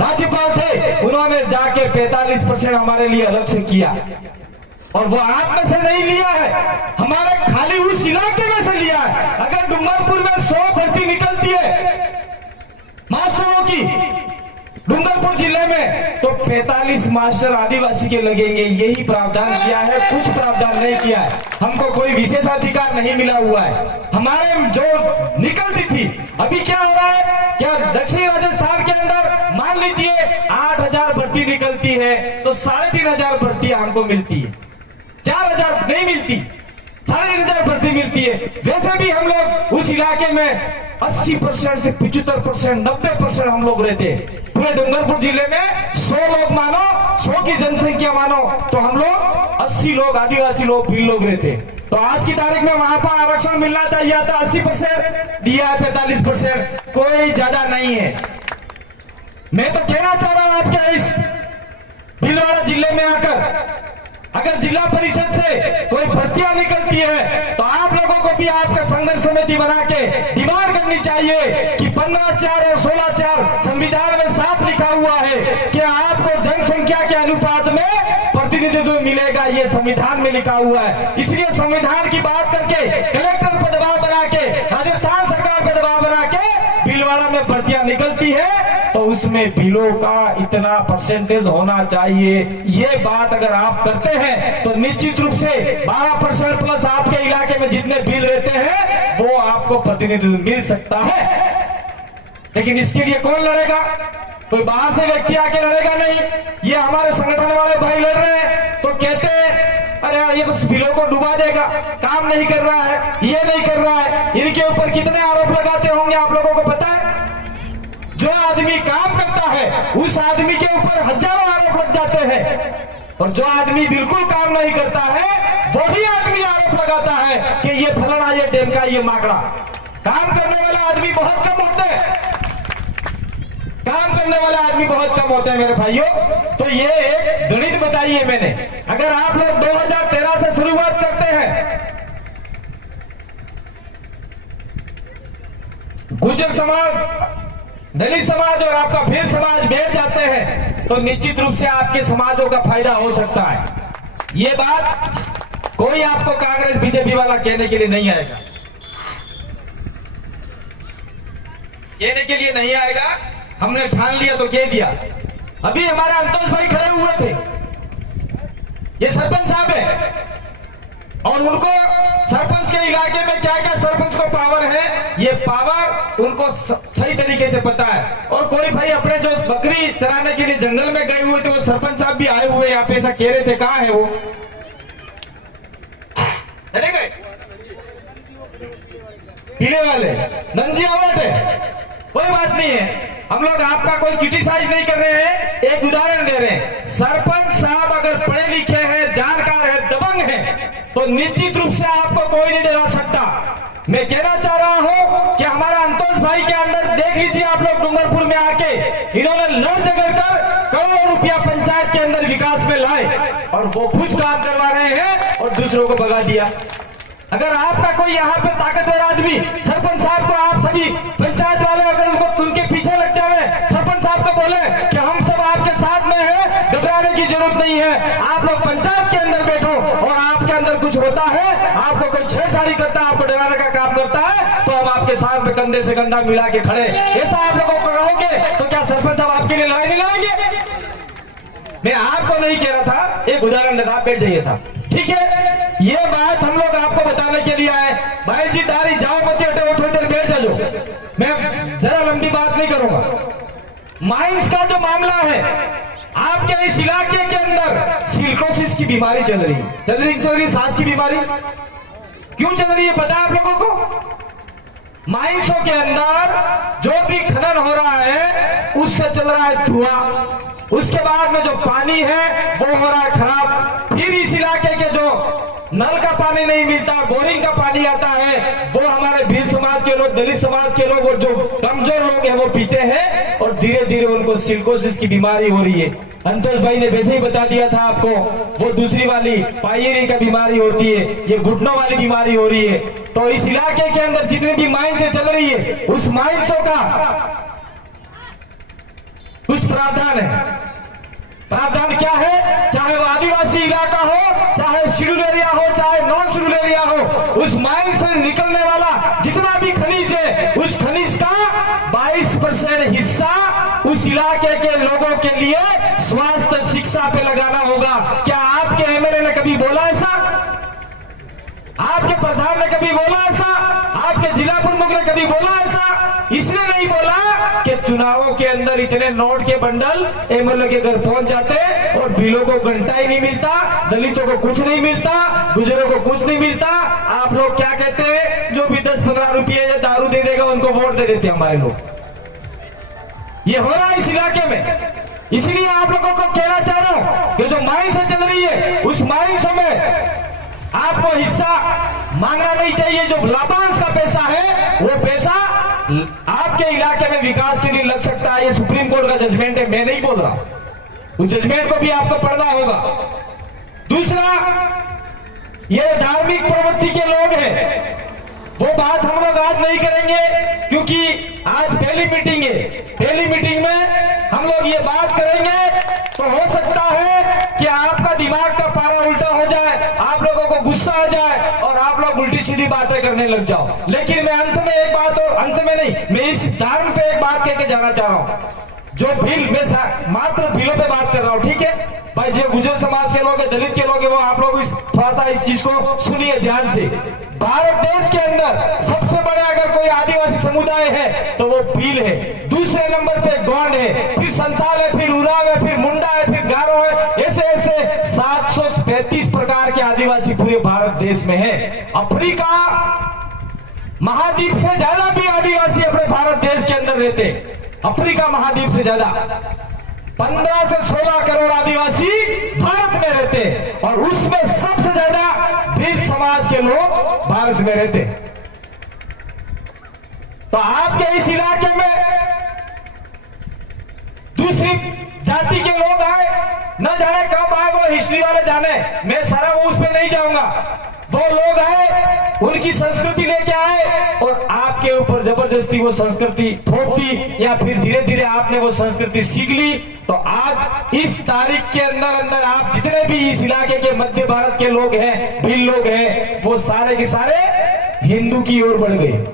राज्यपाल थे, उन्होंने जाके 45% हमारे लिए अलग से किया, और वो आप में से नहीं लिया है, हमारे खाली उस इलाके में से लिया है। अगर डूंगरपुर में 100 भर्ती निकलती है मास्टरों की डूंगरपुर जिले में, तो 45 मास्टर आदिवासी के लगेंगे। यही प्रावधान किया है, कुछ प्रावधान नहीं किया है। हमको कोई विशेषाधिकार नहीं मिला हुआ है, हमारे जो निकलती थी। अभी क्या हो रहा है, क्या दक्षिण राजस्थान के अंदर मान लीजिए 8,000 भर्ती निकलती है तो 3,500 भर्ती हमको मिलती है, 4,000 नहीं मिलती, 3,500 भर्ती मिलती है। वैसे भी हम लोग उस इलाके में 80% से 75%, 90% हम लोग रहते हैं। पूरे डूंगरपुर जिले में 100 लोग मानो, 100 की जनसंख्या मानो तो हम लोग 80 लोग आदिवासी लोग, भील लोग रहते हैं। तो आज की तारीख में वहां पर आरक्षण मिलना चाहिए था, 80% दिया है, 45%, कोई ज्यादा नहीं है। मैं तो कहना चाह रहा हूं आपके इस भीलवाड़ा जिले में आकर, अगर जिला परिषद से कोई भर्तियां निकलती है तो आप लोगों को भी आपका संघर्ष समिति बना के डिमांड करनी चाहिए कि 15/4 और 16/4 संविधान में साफ लिखा हुआ है कि आपको जनसंख्या के अनुपात में प्रतिनिधित्व मिलेगा। ये संविधान में लिखा हुआ है। इसलिए संविधान की बात करके कलेक्टर पर दबाव बना के, राजस्थान सरकार पर दबाव बना के भीलवाड़ा में भर्तियां निकलती है तो उसमें भीलों का इतना परसेंटेज होना चाहिए। ये बात अगर आप करते हैं तो निश्चित रूप से 12% प्लस आपके इलाके में जितने भील रहते हैं वो आपको प्रतिनिधित्व मिल सकता है। लेकिन इसके लिए कौन लड़ेगा? कोई बाहर से व्यक्ति आके लड़ेगा नहीं। ये हमारे संगठन वाले भाई लड़ रहे हैं तो कहते हैं अरे यार ये तो भीलों को को डुबा देगा, काम नहीं कर रहा है, ये नहीं कर रहा है। इनके ऊपर कितने आरोप लगाते होंगे आप लोगों को पता है? जो आदमी काम करता है उस आदमी के ऊपर हजारों आरोप लग जाते हैं, और जो आदमी बिल्कुल काम नहीं करता है वही आदमी आरोप लगाता है कि ये फलाना, ये ढेमका, ये माकड़ा। काम करने वाला आदमी बहुत कम होते हैं, काम करने वाला आदमी बहुत कम होते हैं मेरे भाइयों। तो ये एक गणित बताई है मैंने। अगर आप लोग 2013 से शुरुआत करते हैं, गुर्जर समाज, दलित समाज और आपका भील समाज बैठ जाते हैं, तो निश्चित रूप से आपके समाजों का फायदा हो सकता है। ये बात कोई आपको कांग्रेस बीजेपी वाला कहने के लिए नहीं आएगा, कहने के लिए नहीं आएगा। हमने ठान लिया तो कह दिया। अभी हमारे अंतोष भाई खड़े हुए थे, ये सरपंच साहब है, और उनको सरपंच के इलाके में क्या क्या सरपंच को पावर है, ये पावर उनको सही तरीके से पता है। और कोई भाई अपने जो बकरी चराने के लिए जंगल में गए हुए थे, वो सरपंच साहब भी आए हुए यहाँ पे, ऐसा कह रहे थे। कहाँ है वो? चले गए पीले वाले नंजी अवार्ड है, कोई बात नहीं है। हम लोग आपका कोई क्रिटिसाइज नहीं कर रहे हैं, एक उदाहरण दे रहे हैं। सरपंच साहब अगर पढ़े लिखे हैं, जानकार है, दबंग है, तो निश्चित रूप से आपको कोई नहीं डरा सकता। मैं कहना चाह रहा हूं कि हमारा अंतोष भाई के अंदर देख लीजिए आप लोग, डूंगरपुर में आके इन्होंने लड़ झगड़ कर करोड़ों रुपया पंचायत के अंदर विकास में लाए, और वो खुद काम करवा रहे हैं और दूसरों को भगा दिया। अगर आपका कोई यहाँ पे ताकतवर आदमी सरपंच साहब को, आप सभी पंचायत वाले अगर उनके पीछे लग जावे, सरपंच साहब को बोले कि हम सब आपके साथ में हैं, घबराने की जरूरत नहीं है, आप लोग पंचायत के अंदर बैठो, और आपके अंदर कुछ होता है, आपको कोई छेड़छाड़ी करता है, आपको डराने का काम करता है, तो हम आपके साथ में कंधे से कंधा मिला के खड़े, ऐसा आप लोगों को कहोगे तो क्या सरपंच साहब आपके लिए लड़ाई नहीं लड़ेंगे? मैं आपको नहीं कह रहा था, एक उदाहरण देता, आप बैठ जाइए साहब, ठीक है? ये बात हम लोग आपको बताने के लिए आए। भाई जी दारी जाओ मत, थोड़ी देर बैठ जाओ, मैं जरा लंबी बात नहीं करूंगा। माइंस का जो मामला है, आपके इस इलाके के अंदर सिलिकोसिस की बीमारी चल रही, सांस की बीमारी क्यों चल रही है पता है आप लोगों को? माइंसों के अंदर जो भी खनन हो रहा है उससे चल रहा है धुआं, उसके बाद में जो पानी है वो हो रहा है खराब, फिर इस इलाके के जो नल का पानी नहीं मिलता, बोरिंग का पानी आता है, वो हमारे भील समाज के लोग, दलित समाज के लोग और जो कमजोर लोग हैं वो पीते हैं, और धीरे धीरे उनको सिलिकोसिस की बीमारी हो रही है। अंतोष भाई ने वैसे ही बता दिया था आपको, वो दूसरी वाली पायरी का बीमारी होती है, ये घुटनों वाली बीमारी हो रही है। तो इस इलाके के अंदर जितनी भी माइंस चल रही है, उस माइंसों का कुछ प्रावधान है। प्रावधान क्या है? चाहे वो आदिवासी इलाका हो, चाहे शेड्यूल एरिया हो, चाहे नॉन शेड्यूल एरिया हो, उस माइन से निकलने वाला जितना भी खनिज है, उस खनिज का 22% हिस्सा उस इलाके के लोगों के लिए स्वास्थ्य शिक्षा पे लगाना होगा। क्या आपके एमएलए ने कभी बोला ऐसा? आपके प्रधान ने कभी बोला ऐसा? आपके जिला प्रमुख ने कभी बोला ऐसा? इसने नहीं बोला कि चुनावों के अंदर इतने नोट के बंडल एमएलए के घर पहुंच जाते और भीलों को घंटा ही नहीं मिलता, दलितों को कुछ नहीं मिलता, गुजरों को कुछ नहीं मिलता। आप लोग क्या कहते हैं? जो भी 10-15 रुपये या दारू दे देगा उनको वोट दे देते हमारे लोग। ये हो रहा है इस इलाके में। इसलिए आप लोगों को कहना चाह रहा हूं कि जो माइंस चल रही है, उस माइंस में आपको हिस्सा मांगना नहीं चाहिए। जो लाभांश का पैसा है वो पैसा आपके इलाके में विकास के लिए लग सकता है। ये सुप्रीम कोर्ट का जजमेंट है, मैं नहीं बोल रहा। उस जजमेंट को भी आपको पढ़ना होगा। दूसरा, ये धार्मिक प्रवृत्ति के लोग हैं, वो बात हम लोग आज नहीं करेंगे क्योंकि आज पहली मीटिंग है। पहली मीटिंग में हम लोग ये बात करेंगे तो हो सकता है कि आपका दिमाग का पारा उल्टा हो जाए, आप लोगों को गुस्सा आ जाए और आप लोग उल्टी सीधी बातें करने लग जाओ। लेकिन मैं अंत में एक बात, और अंत में नहीं, मैं इस धर्म पे एक बात कह के जाना चाह रहा हूं। जो भील, मैं मात्र भीलों पे बात कर रहा हूं, ठीक है भाई? जो गुजर समाज के लोग हैं, दलित के लोग हैं, वो आप लोग थोड़ा सा इस चीज को सुनिए ध्यान से। भारत देश के अंदर सबसे बड़े अगर कोई आदिवासी समुदाय है तो वो भील है, दूसरे नंबर पे गोंड है, फिर संथाल है, फिर उरांव है, फिर मुंडा है, फिर गारो है। ऐसे ऐसे 735 प्रकार के आदिवासी पूरे भारत देश में है। अफ्रीका महाद्वीप से ज्यादा भी आदिवासी अपने भारत देश के अंदर रहते हैं। अफ्रीका महाद्वीप से ज्यादा 15 से 16 करोड़ आदिवासी भारत में रहते हैं और उसमें सबसे ज्यादा भील समाज के लोग भारत में रहते हैं। तो आपके इस इलाके में दूसरी जाति के लोग आए, न जाने कब आए, वो हिस्ट्री वाले जाने, मैं सारा उस पे नहीं जाऊंगा। वो लोग आए, उनकी संस्कृति लेके आए और आपके ऊपर जबरदस्ती वो संस्कृति थोप दी, या फिर धीरे धीरे आपने वो संस्कृति सीख ली। तो आज इस तारीख के अंदर अंदर आप जितने भी इस इलाके के मध्य भारत के लोग हैं, भील लोग हैं, वो सारे के सारे हिंदू की ओर बढ़ गए,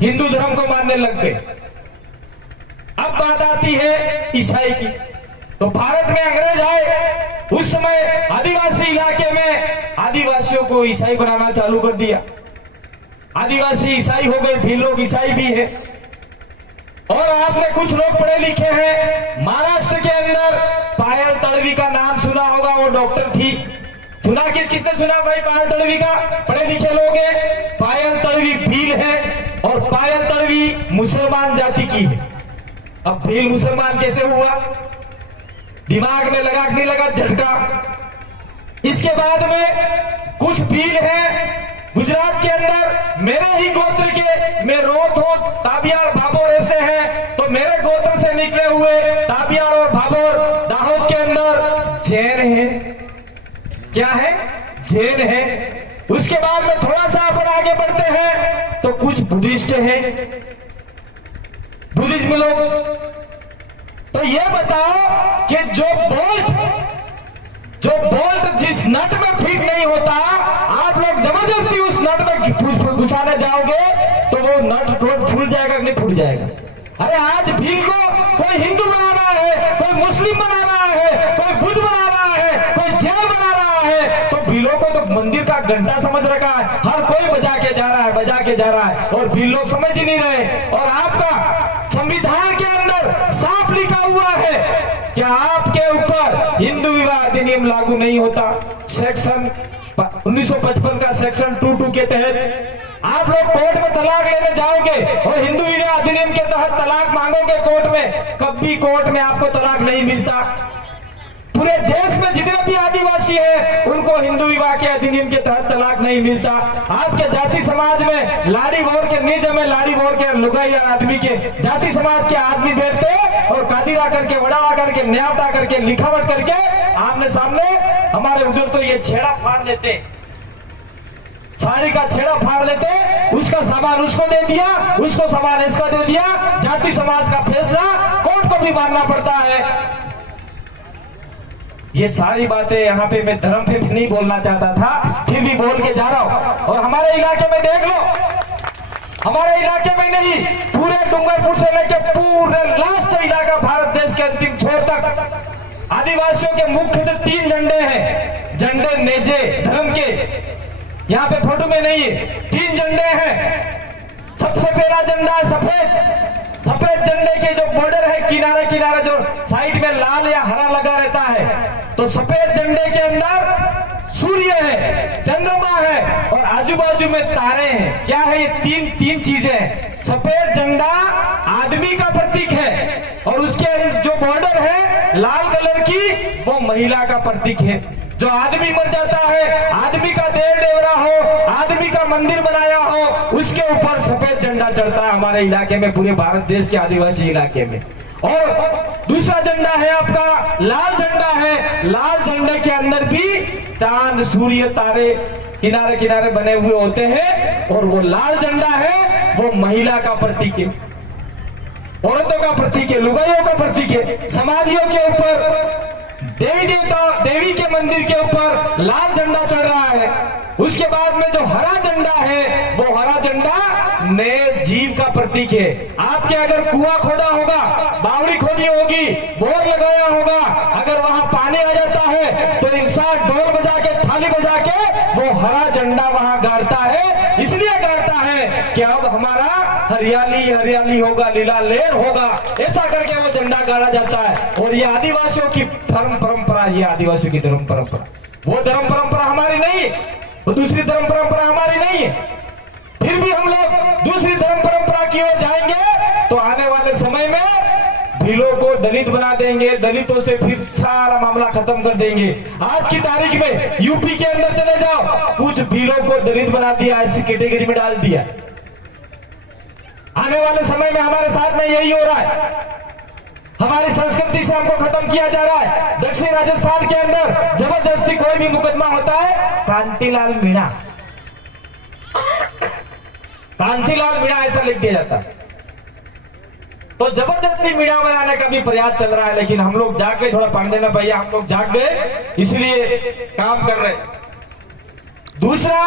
हिंदू धर्म को मानने लग गए। अब बात आती है ईसाई की। तो भारत में अंग्रेज आए, उस समय आदिवासी इलाके में आदिवासियों को ईसाई बनाना चालू कर दिया। आदिवासी ईसाई हो गए, भील लोग ईसाई भी है। और आपने कुछ लोग पढ़े लिखे हैं, महाराष्ट्र के अंदर पायल तड़वी का नाम सुना होगा, वो डॉक्टर थी। सुना? किसने सुना भाई पायल तड़वी का? पढ़े लिखे लोग हैं। पायल तड़वी भील है और पायल तड़वी मुसलमान जाति की है। अब भील मुसलमान कैसे हुआ? दिमाग में लगा कि नहीं लगा झटका। इसके बाद में कुछ भील है गुजरात के अंदर, मेरे ही गोत्र के, मैं रोथ हूं, ताबियार भाभोर ऐसे हैं, तो मेरे गोत्र से निकले हुए ताबियार और भाभोर दाहोद के अंदर जैन है। क्या है? जैन है। उसके बाद में थोड़ा सा अपन आगे बढ़ते हैं तो कुछ बुद्धिस्ट है, बुद्धिज्म लोग। तो ये बताओ कि जो बोल्ट जिस नट में फिट नहीं होता, आप लोग जबरदस्ती उस नट में घुसाने जाओगे तो वो नट फूट जाएगा कि नहीं फूट जाएगा? अरे आज भील को कोई हिंदू बना रहा है, कोई मुस्लिम बना रहा है, कोई बुद्ध बना रहा है, कोई जैन बना रहा है, तो भीलों को तो मंदिर का घंटा समझ रखा है। हर कोई बजा के जा रहा है, बजा के जा रहा है, और भील लोग समझ ही नहीं रहे। और आपका संविधान के अंदर साफ लिखा हुआ है कि आपके ऊपर हिंदू विवाह अधिनियम लागू नहीं होता। सेक्शन 1955 का सेक्शन 22 के तहत आप लोग कोर्ट में तलाक लेने जाओगे और हिंदू विवाह अधिनियम के तहत तलाक मांगोगे कोर्ट में, कभी कोर्ट में आपको तलाक नहीं मिलता। पूरे देश में जितने भी आदिवासी हैं उनको हिंदू विवाह के अधिनियम के तहत तलाक नहीं मिलता। आपके जाति समाज में लाड़ी वोर के निज में लाड़ी वोर के लुगाई या आदमी के जाति समाज के आदमी बैठते और कादिरा करके वड़ावा करके न्यावटा करके लिखावट करके आमने सामने हमारे उधर तो ये छेड़ा फाड़ लेते, साड़ी का छेड़ा फाड़ लेते, उसका सामान उसको दे दिया, उसको सामान इसका दे दिया। जाति समाज का फैसला कोर्ट को भी मानना पड़ता है। ये सारी बातें यहाँ पे मैं धर्म पे भी नहीं बोलना चाहता था, फिर भी बोल के जा रहा हूं। और हमारे इलाके में देख लो, हमारे इलाके में नहीं, पूरे डूंगरपुर से लेके पूरे लास्ट इलाका भारत देश के अंतिम छोर तक आदिवासियों के मुख्य तो 3 झंडे हैं। झंडे नेजे धर्म के, यहाँ पे फोटो में नहीं है, 3 झंडे हैं। सबसे पहला झंडा है सफेद झंडे के जो बॉर्डर है, किनारे किनारे जो साइड में लाल या हरा लगा रहता है, तो सफेद झंडे के अंदर सूर्य है, चंद्रमा है और आजू बाजू में तारे हैं। क्या है ये? तीन चीजें हैं। सफेद झंडा आदमी का प्रतीक है और उसके जो बॉर्डर है लाल कलर की, वो महिला का प्रतीक है। जो आदमी मर जाता है, आदमी का देर डेवरा हो, आदमी का मंदिर बनाया हो, उसके ऊपर सफेद झंडा चढ़ता है हमारे इलाके में, पूरे भारत देश के आदिवासी इलाके में। और दूसरा झंडा है आपका लाल झंडा है। लाल झंडे के अंदर भी चांद सूर्य तारे किनारे किनारे बने हुए होते हैं और वो लाल झंडा है, वो महिला का प्रतीक है, औरतों का प्रतीक है, लुगाइयों का प्रतीक है। समाधियों के ऊपर, देवी देवता देवी के मंदिर के ऊपर लाल झंडा चढ़ रहा है। उसके बाद में जो हरा झंडा है, वो हरा झंडा नए जीव का प्रतीक है। आपके अगर कुआं खोदा होगा, बावड़ी खोदी होगी, बोर लगाया होगा, अगर वहां पानी आ जाता है तो इंसान ढोल बजा के थाली बजा के वो हरा झंडा वहां गाड़ता है। इसलिए गाड़ता है कि अब हमारा हरियाली हरियाली होगा, लीला लेर होगा, ऐसा करके वो झंडा गाड़ा जाता है। और ये आदिवासियों की धर्म परंपरा, ये आदिवासियों की धर्म परंपरा, वो धर्म परंपरा हमारी नहीं। वो दूसरी धर्म परंपरा हमारी नहीं है। फिर भी हम लोग दूसरी धर्म परंपरा की ओर जाएंगे तो आने वाले समय में भीलों को दलित बना देंगे, दलितों से फिर सारा मामला खत्म कर देंगे। आज की तारीख में यूपी के अंदर चले जाओ, कुछ भीलों को दलित बना दिया, ऐसी कैटेगरी में डाल दिया। आने वाले समय में हमारे साथ में यही हो रहा है। हमारी संस्कृति से हमको खत्म किया जा रहा है। दक्षिण राजस्थान के अंदर जबरदस्ती कोई भी मुकदमा होता है, कांतिलाल मीणा, कांतिलाल मीणा ऐसा लिख दिया जाता है। तो जबरदस्ती मीडिया बनाने का भी प्रयास चल रहा है, लेकिन हम लोग जाग गए, थोड़ा पढ़ देना भैया, हम लोग जाग गए इसलिए काम कर रहे। दूसरा,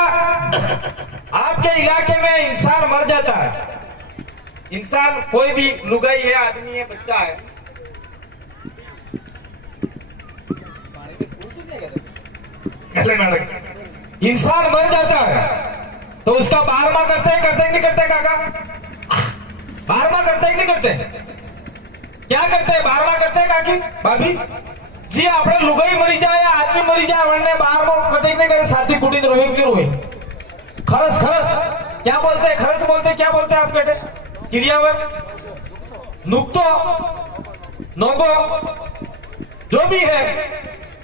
आपके इलाके में इंसान मर जाता है, इंसान कोई भी लुगाई है, आदमी है, बच्चा है, इंसान मर जाता है तो उसका 12वां करते हैं नहीं करते काका? 12वां करते हैं नहीं करते? क्या करते हैं? 12वां करते हैं काकी भाभी जी? આપણે લુગાઈ મરી જાય, આદમી મરી જાય, વણને 12વાं કટી ને કરે, સાથી કુટી રોહે કે રોહે, खरस खरस क्या बोलते हैं? खरस बोलते हैं, क्या बोलते हैं आप बेटे? क्रियावर, नुक्तो, नोगो, जो भी है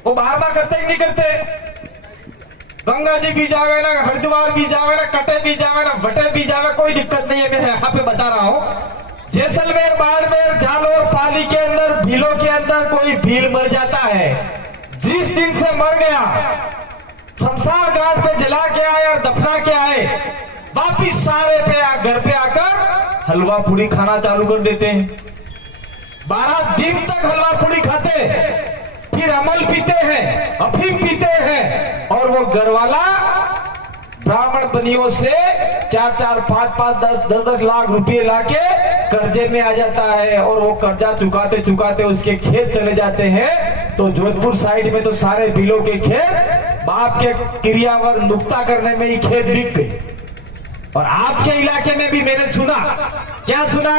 वो 12वां करते हैं नहीं करते? गंगा जी भी जावे ना, हरिद्वार भी जावे ना, कटे भी जावे ना, वटे भी जावे, कोई दिक्कत नहीं है। मैं यहाँ पे बता रहा हूँ, जैसलमेर, बाड़मेर, जालौर, पाली के अंदर, भीलों के अंदर कोई भील मर जाता है, जिस दिन से मर गया, शमशान घाट पे जला के आए और दफना के आए, वापिस सारे पे घर पे आकर हलवा पूड़ी खाना चालू कर देते हैं। 12 दिन तक हलवा पूड़ी खाते, फिर अमल पीते हैं, अफीम पीते हैं, और वो घरवाला ब्राह्मण बनियों से 4-4, 5-5, 10-10 लाख रुपए लाके कर्जे में आ जाता है, और वो कर्जा चुकाते चुकाते उसके खेत चले जाते हैं। तो जोधपुर साइड में तो सारे बिलों के खेत बाप के क्रियावर नुक्ता करने में ही खेत बिक गए। और आपके इलाके में भी मैंने सुना, क्या सुना?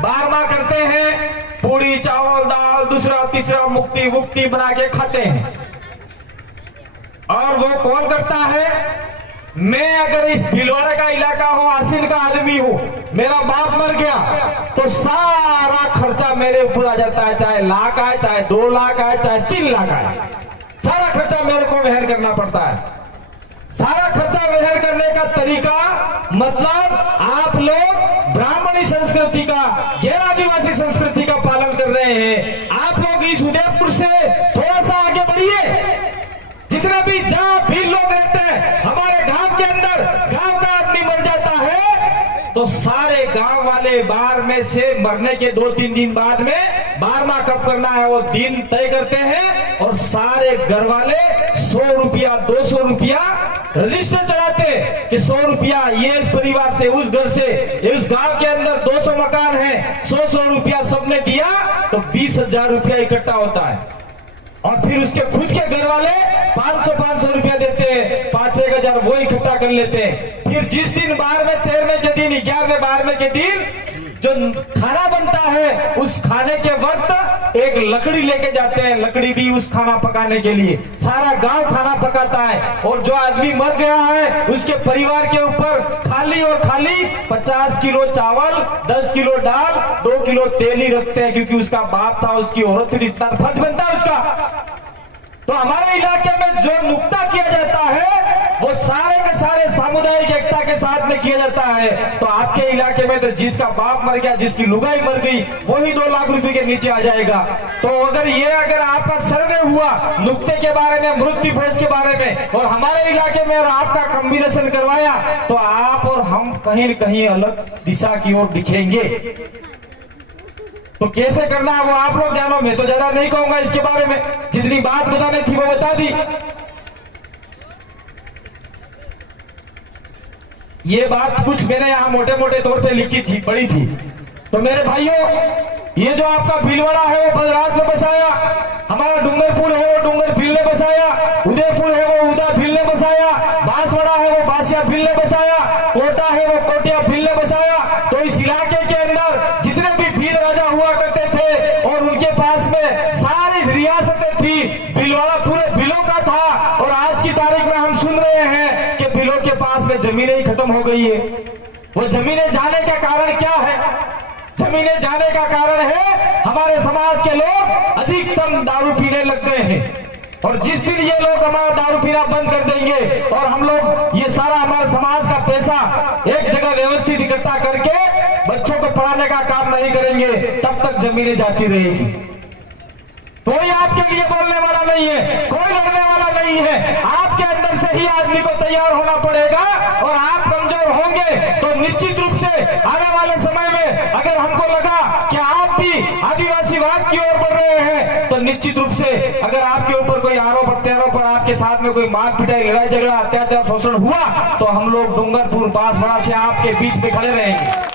12वां करते हैं, पूड़ी चावल दाल दूसरा तीसरा मुक्ति मुक्ति बना के खाते हैं। और वो कौन करता है? मैं अगर इस भीलवाड़ा का इलाका हूं, आसिन का आदमी हूं, मेरा बाप मर गया तो सारा खर्चा मेरे ऊपर आ जाता है, चाहे लाख आए, चाहे 2 लाख आए, चाहे 3 लाख आए, सारा खर्चा मेरे को वहन करना पड़ता है। सारा खर्चा वहन करने का तरीका मतलब आप लोग ब्राह्मणी संस्कृति का, गैर आदिवासी संस्कृति का पालन कर रहे हैं। आप लोग इस उदयपुर से थोड़ा सा आगे बढ़िए, जितने भी जहां भी लोग रहते हैं, हमारे गांव के अंदर गांव का आदमी मर जाता है तो सारे गांव वाले 12 में से मरने के 2-3 दिन बाद में 12वां कब करना है वो दिन तय करते हैं, और सारे घर वाले 100 रुपया 200 रुपया रजिस्टर चढ़ाते कि 100 रुपया ये इस परिवार से, उस घर से, उस गांव के अंदर 200 मकान है, 100 रुपया सबने दिया तो 20,000 रुपया इकट्ठा होता है। और फिर उसके खुद के घर वाले 500 रुपया देते हैं, 5-6 हजार वो इकट्ठा कर लेते हैं। फिर जिस दिन 12वें 13वें के दिन, 11वें 12वें के दिन जो खाना बनता है, उस खाने के वक्त एक लकड़ी लेके जाते हैं, लकड़ी भी उस खाना पकाने के लिए। सारा गांव खाना पकाता है, और जो आदमी मर गया है उसके परिवार के ऊपर खाली और खाली 50 किलो चावल, 10 किलो दाल, 2 किलो तेल ही रखते हैं, क्योंकि उसका बाप था, उसकी औरत थी, इतना फर्ज बनता है उसका। तो हमारे इलाके में जो नुक्ता किया जाता है वो सारे के सारे सामुदायिक एकता के साथ में किया जाता है। तो आपके इलाके में तो जिसका बाप मर गया, जिसकी लुगाई मर गई, वही 2 लाख रुपए के नीचे आ जाएगा। तो अगर आपका सर्वे हुआ नुक्ते के बारे में, मृत्यु भोज के बारे में, और हमारे इलाके में और आपका कॉम्बिनेशन करवाया, तो आप और हम कहीं न कहीं अलग दिशा की ओर दिखेंगे। तो कैसे करना है वो आप लोग जानो, मैं तो ज्यादा नहीं कहूंगा इसके बारे में, जितनी बात बताने थी वो बता दी। ये बात कुछ मैंने यहाँ मोटे मोटे तौर पे लिखी थी, पढ़ी थी। तो मेरे भाइयों, ये जो आपका भीलवाड़ा है वो बलराज ने बसाया, हमारा डूंगरपुर है वो डूंगर भील ने बसाया, उदयपुर है वो उदा भील ने बसाया, बांसवाड़ा है वो बासिया भील ने बसाया, कोटा है वो कोटिया भील ने बसाया। तो इस इलाके के अंदर जितने भी भील राजा हुआ करते थे और उनके पास में सारी रियासतें थी, भीलवाड़ा पूरे भीलों का था। और आज की तारीख में हम सुन रहे हैं कि जमीनें ही खत्म हो गई है। वो जमीनें जाने का कारण क्या है? जमीनें जाने का कारण है हमारे समाज के लोग अधिकतम दारू पीने लग गए हैं। और जिस दिन ये लोग हमारा दारू पीना बंद कर देंगे और हम लोग ये सारा हमारे समाज का पैसा एक जगह व्यवस्थित इकट्ठा करके बच्चों को पढ़ाने का काम नहीं करेंगे, तब तक जमीनें जाती रहेगी। कोई आपके लिए बोलने वाला नहीं है, कोई लड़ने वाला नहीं है। आपके अंदर से ही आदमी को तैयार होना पड़ेगा और आप कमजोर होंगे तो निश्चित रूप से आने वाले समय में अगर हमको लगा कि आप भी आदिवासीवाद की ओर बढ़ रहे हैं तो निश्चित रूप से अगर आपके ऊपर कोई आरोप प्रत्यारोप पर आपके साथ में कोई मार पिटाई, लड़ाई झगड़ा, अत्याचार, शोषण हुआ तो हम लोग डूंगरपुर बांसवाड़ा से आपके बीच में खड़े रहेंगे।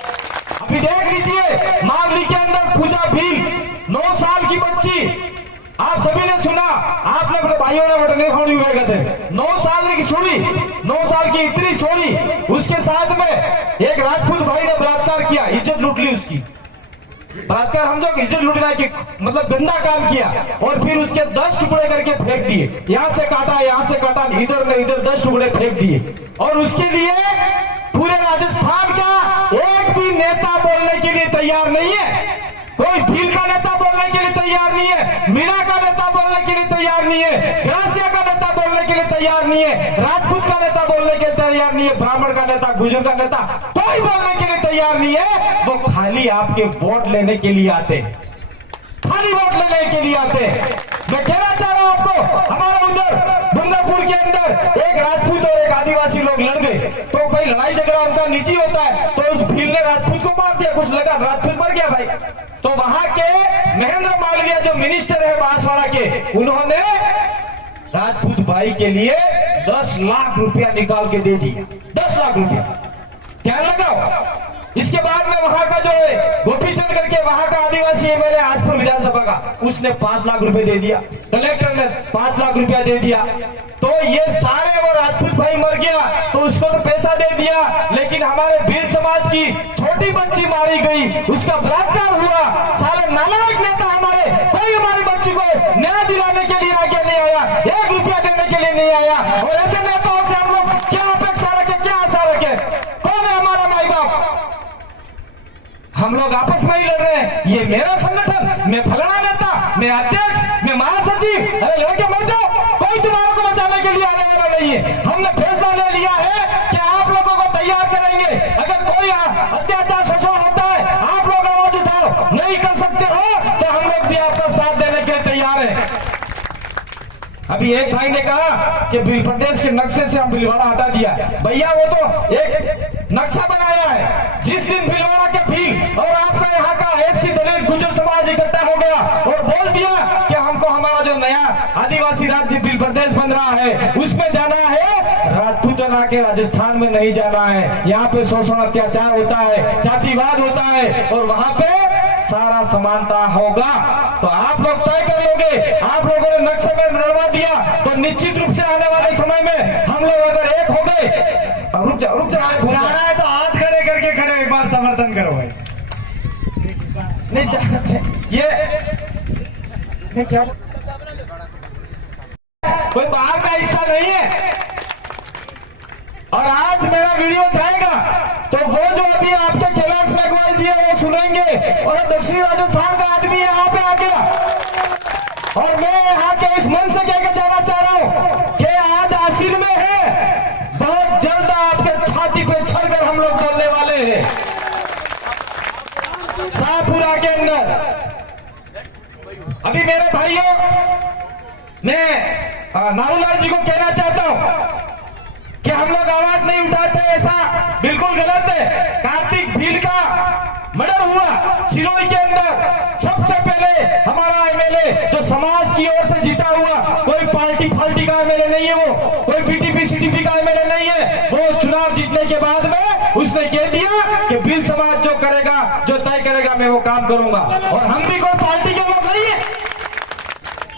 अभी देख लीजिए मावली के अंदर पूजा भील 9 साल की बच्ची, आप सभी ने सुना, आपने अपने भाइयों ने बटने खोड़ी हुए थे, 9 साल की सुनी, 9 साल की इतनी छोड़ी, उसके साथ में एक राजपूत भाई ने बलात्कार किया, इज्जत लूट ली उसकी। बलात्कार हम जो इज्जत लूटना की मतलब गंदा काम किया और फिर उसके 10 टुकड़े करके फेंक दिए। यहाँ से काटा, यहाँ से काटा, इधर ने इधर 10 टुकड़े फेंक दिए। और उसके लिए पूरे राजस्थान का एक भी नेता बोलने के लिए तैयार नहीं है। कोई भील का नेता बोलने के लिए तैयार नहीं है, मीणा का नेता बोलने के लिए तैयार नहीं है, ग्रासिया का नेता बोलने के लिए तैयार नहीं है, राजपूत का नेता बोलने के लिए तैयार नहीं है, ब्राह्मण का नेता, गुर्जर का नेता, कोई बोलने के लिए तैयार नहीं है। वो खाली आपके वोट लेने के लिए आते हैं, खाली वोट लेने के लिए आते हैं। मैं कहना चाह रहा हूं आपको, हमारे उधर डूंगरपुर के अंदर एक राजपूत और एक आदिवासी लोग लड़ गए तो भाई लड़ाई झगड़ा उनका निजी होता है, तो उस भील ने राजपूत को मार दिया, कुछ लगा राजपूत मर गया भाई। तो वहां के महेंद्र मालवीय जो मिनिस्टर है बांसवाड़ा के, उन्होंने राजपूत भाई के लिए 10 लाख रुपया निकाल के दे दिया, 10 लाख रुपया। ध्यान लगाओ। इसके बाद में वहां का जो है गोपीचंद करके वहां का आदिवासी एमएलए आजपुर विधानसभा का, उसने 5 लाख रुपए दे दिया, कलेक्टर ने 5 लाख रुपया दे दिया। तो ये सारे वो राजपूत भाई मर गया तो उसको तो पैसा दे दिया, लेकिन हमारे भील समाज की छोटी बच्ची मारी गई, उसका बलात्कार हुआ। सारे नालायक नेता हमारे, कोई हमारी बच्ची को न्याय दिलाने के लिए आगे नहीं आया, 1 रुपया देने के लिए नहीं आया। और ऐसे नेताओं से हम लोग क्या अपेक्षा रखें, क्या आशा रखें? कौन है हमारा माई बाप? हम लोग आपस में ही लड़ रहे हैं, ये मेरा संगठन, मैं फलाना नेता, मैं अध्यक्ष, मैं महासचिव। अरे लड़के मर जाओ, कोई तुम्हारे को बचाने के लिए आने वाला नहीं है। हमने फैसला ले लिया है कि आप लोगों को तैयार करेंगे। अगर कोई अत्याचार शोषण होता है आप लोग आवाज उठाओ, नहीं कर सकते हो तो हम लोग भी आपका साथ देने के लिए तैयार है। अभी एक भाई ने कहा कि भील प्रदेश के नक्शे से हम भीलवाड़ा हटा दिया। भैया वो तो एक नक्शा बनाया है। जिस दिन भीलवाड़ा के भील और आपका यहाँ का एससी दलित गुर्जर समाज इकट्ठा हो गया और बोल दिया कि हमको हमारा जो नया आदिवासी राज्य भील प्रदेश बन रहा है उसमें जाना है, राजपूताना के राजस्थान में नहीं जाना है। यहाँ पे शोषण अत्याचार होता है, जातिवाद होता है और वहां पे सारा समानता होगा। तो आप लोग तय कर लोगे, आप लोगों ने नक्शे में लड़वा दिया तो निश्चित रूप से आने वाले समय में हम लोग अगर एक हो गए, रुक जा रहा है तो हाथ खड़े करके खड़े एक बार समर्थन करो भाई। नहीं ये क्या कोई बाहर का हिस्सा नहीं है। और आज मेरा वीडियो जाएगा तो वो जो अभी आपके कैलाश मेघवाल जी है वो सुनेंगे और दक्षिण राजस्थान का आदमी यहाँ पे आ गया। और मैं यहाँ के इस मन से कहकर जाना चाह रहा हूँ कि आज आसीन में है, बहुत जल्द आपके छाती पे चढ़कर हम लोग बोलने वाले हैं शाहपुरा के अंदर। अभी मेरे भाइयों, मैं नारूलाल जी को कहना चाहता हूं कि हम लोग आवाज नहीं उठाते, ऐसा बिल्कुल गलत है। कार्तिक भील का मर्डर हुआ सिरोही के अंदर, सबसे पहले हमारा एमएलए जो समाज की ओर से जीता हुआ, कोई पार्टी फाल्टी का एमएलए नहीं है, वो कोई बीटीपी सीटीपी का एमएलए नहीं है। वो चुनाव जीतने के बाद में उसने कह दिया कि भील समाज जो करेगा, जो तय करेगा, मैं वो काम करूंगा। और हम भी कोई पार्टी के लोग नहीं है।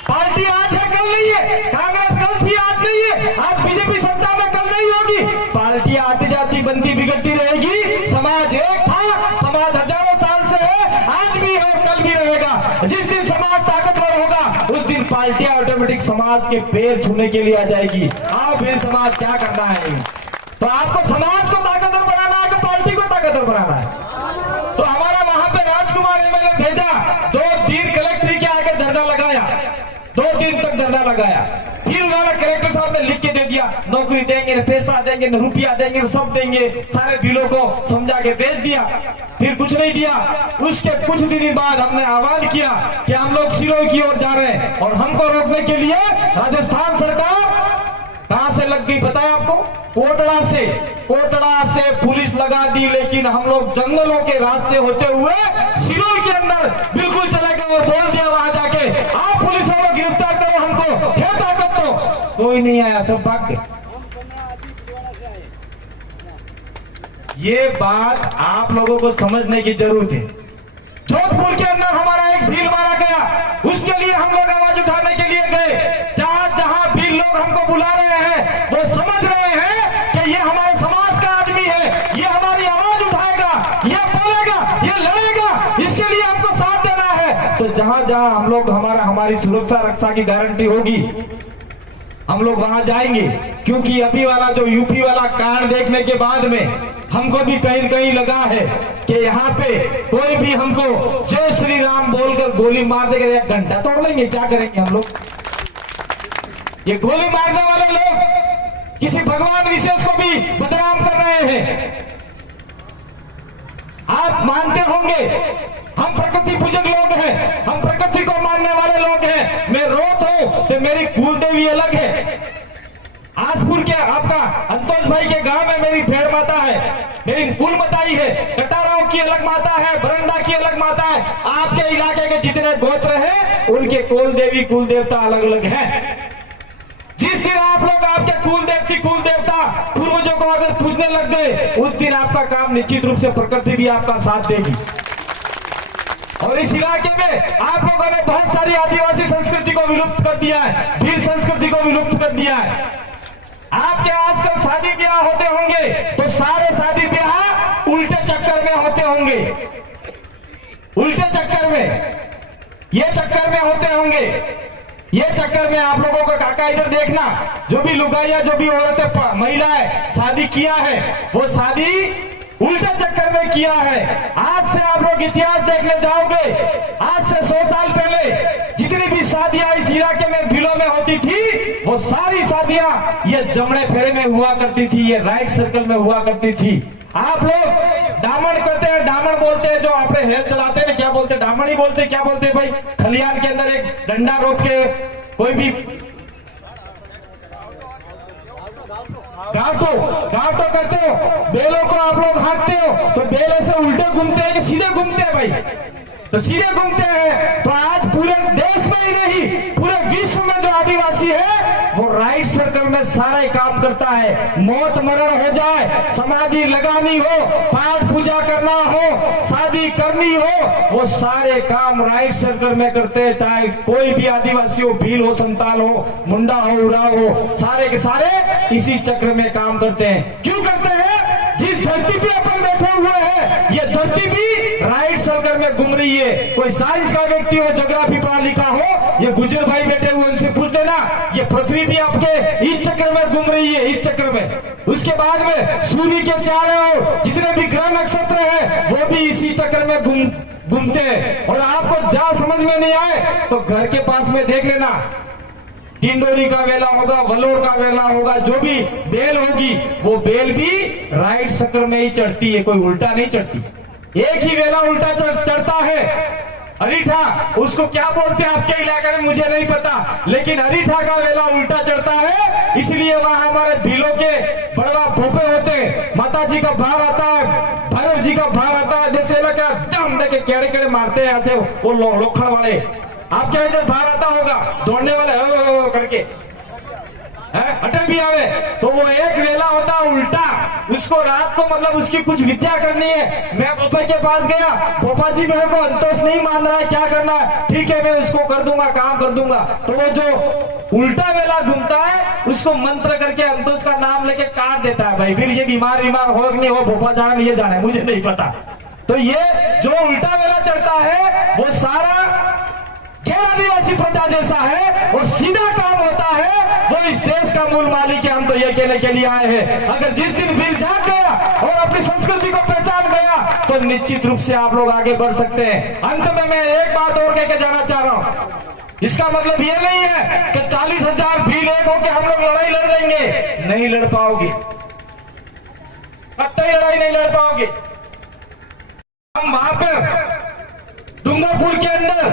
पार्टी आज है कल नहीं है, कांग्रेस कल थी आज नहीं है, आज बीजेपी सत्ता में कल नहीं होगी। पार्टियां आती जाती बनती बिगड़ती रहेगी। समाज एक था, समाज हजारों साल से है, आज भी है, कल भी रहेगा। जिस दिन समाज ताकतवर होगा उस दिन पार्टियां ऑटोमेटिक समाज के पैर छूने के लिए आ जाएगी। आओ भील समाज क्या करना है। तो आपको समाज को ताकतवर बनाना है कि पार्टी को ताकतवर बनाना है? तो हमारा वहां पे राजकुमार एमएलए भेजा, 2 दिन कलेक्ट्री के आगे धरना लगाया, 2 दिन तक धरना लगाया। फिर उन्होंने कलेक्टर साहब ने लिख के दे दिया, नौकरी देंगे, पैसा देंगे, रुपया देंगे, सब देंगे, सारे बिलों को समझा के भेज दिया। फिर कुछ नहीं दिया। उसके कुछ दिन बाद हमने आह्वान किया कि हम लोग सिरोही की ओर जा रहे हैं, और हमको रोकने के लिए राजस्थान सरकार कहां से लग गई पता है आपको? कोटड़ा से पुलिस लगा दी। लेकिन हम लोग जंगलों के रास्ते होते हुए सिरोही के अंदर बिल्कुल चले गए और बोल दिया वहां जाके, आप पुलिस वालों गिरफ्तार करो हमको, है ताकत तो। कोई नहीं आया, सब भाग गए। ये बात आप लोगों को समझने की जरूरत है। जोधपुर के अंदर हमारा एक भील मारा गया, उसके लिए हम लोग आवाज उठाने के लिए गए। जहां भील लोग हमको बुला रहे हैं, वो समझ रहे हैं कि ये हमारे समाज का आदमी है, ये हमारी आवाज उठाएगा, ये बोलेगा, ये लड़ेगा, इसके लिए हमको साथ देना है। तो जहां जहां हम लोग हमारी सुरक्षा रक्षा की गारंटी होगी, हम लोग वहां जाएंगे। क्योंकि अभी वाला जो यूपी वाला कांड देखने के बाद में हमको भी कहीं कहीं लगा है कि यहाँ पे कोई भी हमको जय श्री राम बोलकर गोली मार देगा, 1 घंटा तोड़ लेंगे, क्या करेंगे हम लोग? ये गोली मारने वाले लोग किसी भगवान विशेष को भी बदनाम कर रहे हैं। आप मानते होंगे हम प्रकृति पूजक लोग हैं, हम प्रकृति को मानने वाले लोग हैं। मैं रोत हूं तो मेरी कुल देवी अलग है। आसपुर के आपका अंतोष भाई के गांव में मेरी भेड़ माता है, मेरी कुल बताई है। कटाराव की अलग माता है, बरंडा की अलग माता है। आपके इलाके के जितने गोत्र हैं उनके कुल देवी कुल देवता अलग अलग हैं। जिस दिन आप लोग आपके कुल देवती कुल देवता पूर्वजों को अगर पूजने लग गए, उस दिन आपका काम निश्चित रूप से प्रकृति भी आपका साथ देगी। और इस इलाके में आप लोगों ने बहुत सारी आदिवासी संस्कृति को विलुप्त कर दिया है, भील संस्कृति को विलुप्त कर दिया है। आपके आजकल शादी ब्याह होते होंगे तो सारे शादी ब्याह उल्टे चक्कर में होते होंगे, उल्टे चक्कर में, ये चक्कर में होते होंगे। ये चक्कर में आप लोगों को काका इधर देखना, जो भी लुगाइया जो भी औरतें महिलाएं शादी किया है वो शादी उल्टे चक्कर में किया है। आज से आप लोग इतिहास देखने जाओगे, आज से 100 साल पहले जितनी भी शादियां इस इलाके में भीलों में होती थी, वो सारी शादियां ये जमणे फेरे में हुआ करती थी, ये राइट सर्कल में हुआ करती थी। आप लोग डामन कहते हैं, डामन बोलते हैं, जो आपने हेल चलाते हैं क्या बोलते हैं? डामन ही बोलते हैं, क्या बोलते हैं भाई? खलियान के अंदर एक डंडा रोक के कोई भी गाँव करते हो, बेलों को आप लोग हाँकते हो, तो बेल ऐसे उल्टे घूमते हैं कि सीधे घूमते हैं भाई? तो सीधे घूमते हैं। तो आज पूरे देश में ही नहीं, पूरे विश्व में जो आदिवासी है वो राइट सर्कल में सारा काम करता है। मौत मरण हो जाए, समाधि लगानी हो, पाठ पूजा करना हो, शादी करनी हो, वो सारे काम राइट सर्कल में करते हैं। चाहे कोई भी आदिवासी हो, भील हो, संताल हो, मुंडा हो, उराव हो, सारे के सारे इसी चक्र में काम करते हैं। क्यों करते हैं? जिस धरती पे अपन बैठे हुए हैं, ये धरती भी राइट सर्कल में घूम रही है। कोई साइंस का व्यक्ति हो, ज्योग्राफी पढ़ा लिखा हो, ये गुजर भाई बैठे हुए, उनसे पूछ लेना, ये पृथ्वी भी आपके इस चक्र में घूम रही है, इस चक्र में। उसके बाद में सूर्य के चारों ओर जितने भी ग्रह नक्षत्र हैं वो भी इसी चक्र में घूमते हैं। और आपको जहां समझ में नहीं आए तो घर के पास में देख लेना, टिंडोरी का वेला होगा, वलोर का वेला होगा, जो भी बेल होगी वो बेल भी राइट चक्र में ही चढ़ती है, कोई उल्टा नहीं चढ़ती। एक ही वेला उल्टा चढ़ता है, अरीठा, उसको क्या बोलते हैं आपके इलाके में मुझे नहीं पता, लेकिन अरीठा का वेला उल्टा चढ़ता है। इसलिए वहां हमारे भीलों के बड़वा भोपे होते हैं, माता जी का भाव आता है, भैरव जी का भाव आता है, जैसे दम देके केड़े केड़े मारते हैं ऐसे वो लोखंड वाले। आपके इधर भाव आता होगा, दौड़ने वाले करके अटक भी आवे, तो वो एक वेला होता उल्टा, उसको रात को मतलब उसकी कुछ विद्या करनी है। मैं पोपा के पास गया, पोपा जी मेरे को अंतोष नहीं मान रहा है, क्या करना है? ठीक है, मैं उसको कर दूंगा, काम कर दूंगा। तो वो जो उल्टा वेला घूमता है उसको मंत्र करके अंतोष का नाम लेके काट देता है भाई। फिर ये बीमार हो नहीं हो, भोपा जाने ये जाने मुझे नहीं पता। तो ये जो उल्टा वेला चढ़ता है वो सारा गैर आदिवासी प्रजा जैसा है और सीधा काम होता है। वो इस देश का मूल मालिक है, हम तो ये कहने के लिए आए हैं। अगर जिस दिन भील जाग गया और अपनी संस्कृति को पहचान गया तो निश्चित रूप से आप लोग आगे बढ़ सकते हैं। अंत में मैं एक बात और कह के जाना चाह रहा हूं, इसका मतलब ये नहीं है कि 40,000 भील एक होकर हम लोग लड़ाई लड़ लेंगे, नहीं लड़ पाओगे, कतई लड़ाई नहीं लड़ पाओगे। हम वहां पर डूंगरपुर के अंदर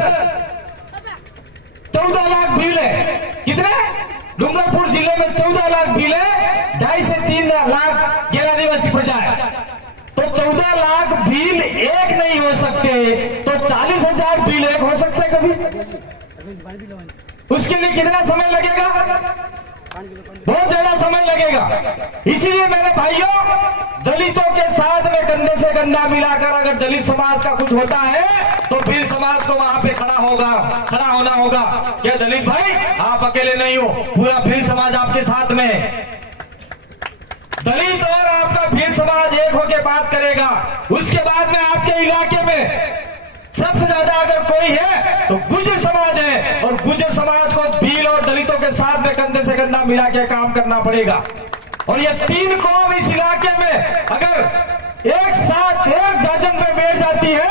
14 लाख भील है। कितने? डूंगरपुर जिले में 14 लाख भील है, 2.5 से 3 लाख गैर आदिवासी प्रजा है। तो 14 लाख भील एक नहीं हो सकते, तो 40,000 भील एक हो सकते कभी? उसके लिए कितना समय लगेगा? बहुत ज्यादा समय लगेगा। इसीलिए मेरे भाइयों, दलितों के साथ में कंधे से कंधा मिलाकर अगर दलित समाज का कुछ होता है तो भील समाज को वहां पे खड़ा होना होगा। क्या दलित भाई आप अकेले नहीं हो, पूरा भील समाज आपके साथ में है। दलित और आपका भील समाज एक होकर बात करेगा। उसके बाद में आपके इलाके में सबसे ज्यादा अगर कोई है तो गुर्जर समाज है, और गुर्जर समाज को भील और दलितों के साथ में कंधे से कंधा मिला के काम करना पड़ेगा। और ये 3 कौम इस इलाके में अगर एक साथ एक दर्जन पे बैठ जाती है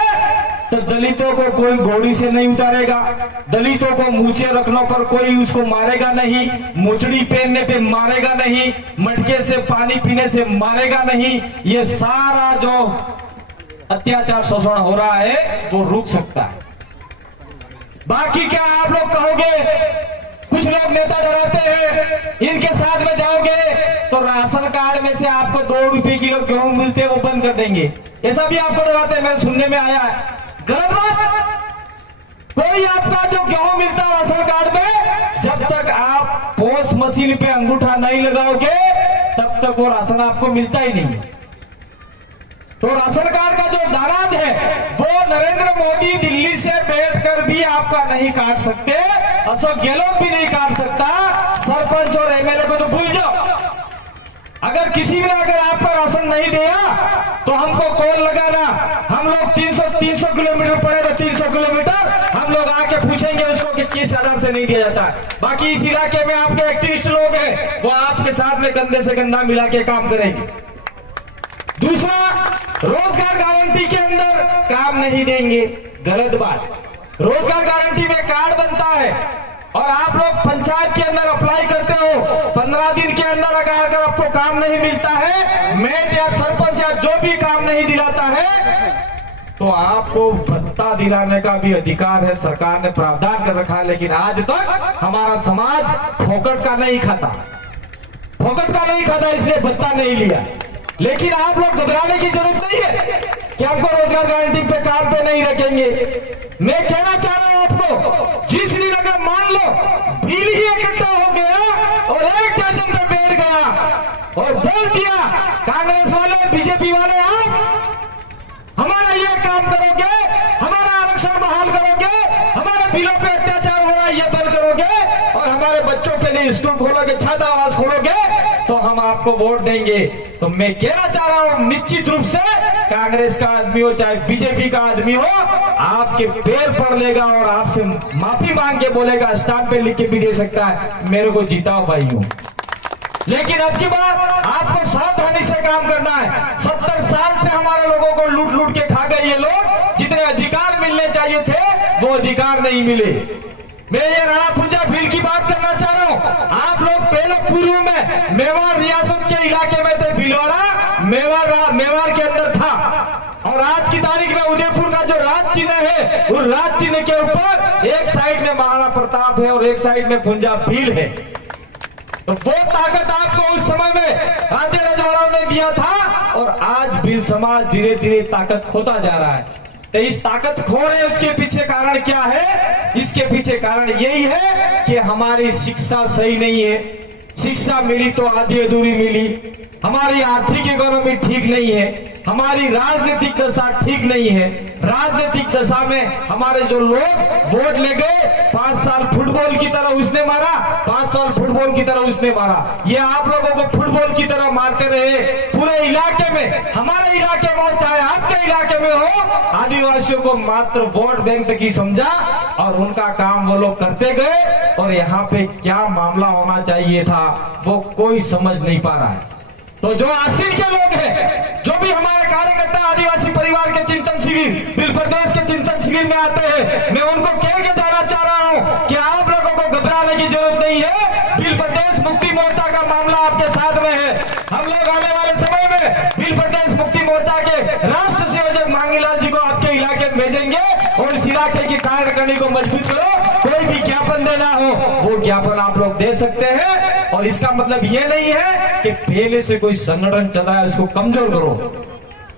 तो दलितों को कोई घोड़ी से नहीं उतारेगा, दलितों को मूछे रखने पर कोई उसको मारेगा नहीं, मोचड़ी पहनने पे मारेगा नहीं, मटके से पानी पीने से मारेगा नहीं। ये सारा जो अत्याचार शोषण हो रहा है वो रुक सकता है। बाकी क्या आप लोग कहोगे, कुछ लोग नेता डराते हैं, इनके साथ में जाओगे तो राशन कार्ड में से आपको 2 रुपए किलो गेहूं मिलते हैं वो बंद कर देंगे, ऐसा भी आपको डराते हैं। मेरे सुनने में आया है, गलत बात। कोई आपका जो गेहूं मिलता है राशन कार्ड में, जब तक आप पोस्ट मशीन पे अंगूठा नहीं लगाओगे तब तक वो राशन आपको मिलता ही नहीं। तो राशन कार्ड का जो दाराज है वो नरेंद्र मोदी दिल्ली से बैठकर भी आपका नहीं काट सकते, अशोक गहलोत भी नहीं काट सकता, सरपंच और एमएलए को तो भूल जाओ। अगर किसी ने अगर आपका राशन नहीं दिया तो हमको कॉल लगाना, हम लोग 300 किलोमीटर पड़े तो 300 किलोमीटर हम लोग आके पूछेंगे उसको कि किस आधार से नहीं दिया जाता। बाकी इस इलाके में आपके एक्टिविस्ट लोग हैं, वो आपके साथ में कंधे से कंधा मिला के काम करेंगे। दूसरा, रोजगार गारंटी के अंदर काम नहीं देंगे, गलत बात। रोजगार गारंटी में कार्ड बनता है और आप लोग पंचायत के अंदर अप्लाई करते हो, 15 दिन के अंदर अगर आपको काम नहीं मिलता है, मेट या सरपंच या जो भी काम नहीं दिलाता है तो आपको भत्ता दिलाने का भी अधिकार है, सरकार ने प्रावधान कर रखा है। लेकिन आज तक हमारा समाज फोकट का नहीं खाता, इसलिए भत्ता नहीं लिया। लेकिन आप लोग घबराने की जरूरत नहीं है कि आपको रोजगार गारंटी पे काम पे नहीं रखेंगे। मैं कहना चाह रहा हूं आपको, जिस दिन अगर मान लो भील ही इकट्ठा हो गया और एक दर्जन पे बैठ गया और बोल दिया कांग्रेस वाले बीजेपी वाले आप हमारा ये काम करोगे, हमारा आरक्षण बहाल करोगे, हमारे भीलों पे अत्याचार हो रहा है ये बंद करोगे और हमारे बच्चों के लिए स्कूल खोलोगे, छात्रावास खोलोगे तो हम आपको वोट देंगे। तो मैं कहना चाह रहा हूं, निश्चित रूप से कांग्रेस का आदमी हो चाहे बीजेपी का आदमी हो, आपके पैर पड़ लेगा और आपसे माफी मांग के बोलेगा, स्टाम्प पे लिख के भी दे सकता है मेरे को जीताओ भाई हूं। लेकिन अब की बार आपको सावधानी से काम करना है। 70 साल से हमारे लोगों को लूट लूट के खा गए ये लोग, जितने अधिकार मिलने चाहिए थे वो अधिकार नहीं मिले। मैं ये राणा पुंजा भील की बात करना चाह रहा हूं। आप लोग पहले पूर्व में मेवाड़ रियासत के इलाके में थे, भीलवाड़ा मेवाड़ के अंदर था, और आज की तारीख में उदयपुर का जो राज चिन्ह है उस राज चिन्ह के ऊपर एक साइड में महाराणा प्रताप है और एक साइड में पुंजा भील है। तो वो ताकत आपको उस समय में राजे रजवाड़ों ने दिया था और आज भील समाज धीरे धीरे ताकत खोता जा रहा है। तो इस ताकत खो रहे उसके पीछे कारण क्या है? इसके पीछे कारण यही है कि हमारी शिक्षा सही नहीं है, शिक्षा मिली तो आधी अधूरी मिली, हमारी आर्थिक इकोनॉमी ठीक नहीं है, हमारी राजनीतिक दशा ठीक नहीं है। राजनीतिक दशा में हमारे जो लोग वोट ले गए 5 साल फुटबॉल की तरह उसने मारा, 5 साल फुटबॉल की तरह उसने मारा। ये आप लोगों को फुटबॉल की तरह मारते रहे पूरे इलाके में, हमारे इलाके में हो चाहे आपके इलाके में हो, आदिवासियों को मात्र वोट बैंक तक ही समझा और उनका काम वो लोग करते गए। और यहाँ पे क्या मामला होना चाहिए था वो कोई समझ नहीं पा रहा है। तो जो आसिन के लोग हैं, जो भी हमारे कार्यकर्ता आदिवासी परिवार के चिंतन शिविर बिल प्रदेश के चिंतन शिविर में आते हैं, मैं उनको कह के जाना चाह रहा हूं कि आप लोगों को घबराने की जरूरत नहीं है। बिल प्रदेश मुक्ति मोर्चा का मामला आपके साथ में है। हम लोग आने वाले समय में बिल प्रदेश मुक्ति मोर्चा के राष्ट्र संयोजक मांगीलाल जी को आपके इलाके में भेजेंगे और इस इलाके की कार्यकारिणी को मजबूत करो। कोई भी ज्ञापन देना हो वो ज्ञापन आप लोग दे सकते हैं। और इसका मतलब ये नहीं है कि पहले से कोई संगठन चल रहा है उसको कमजोर करो,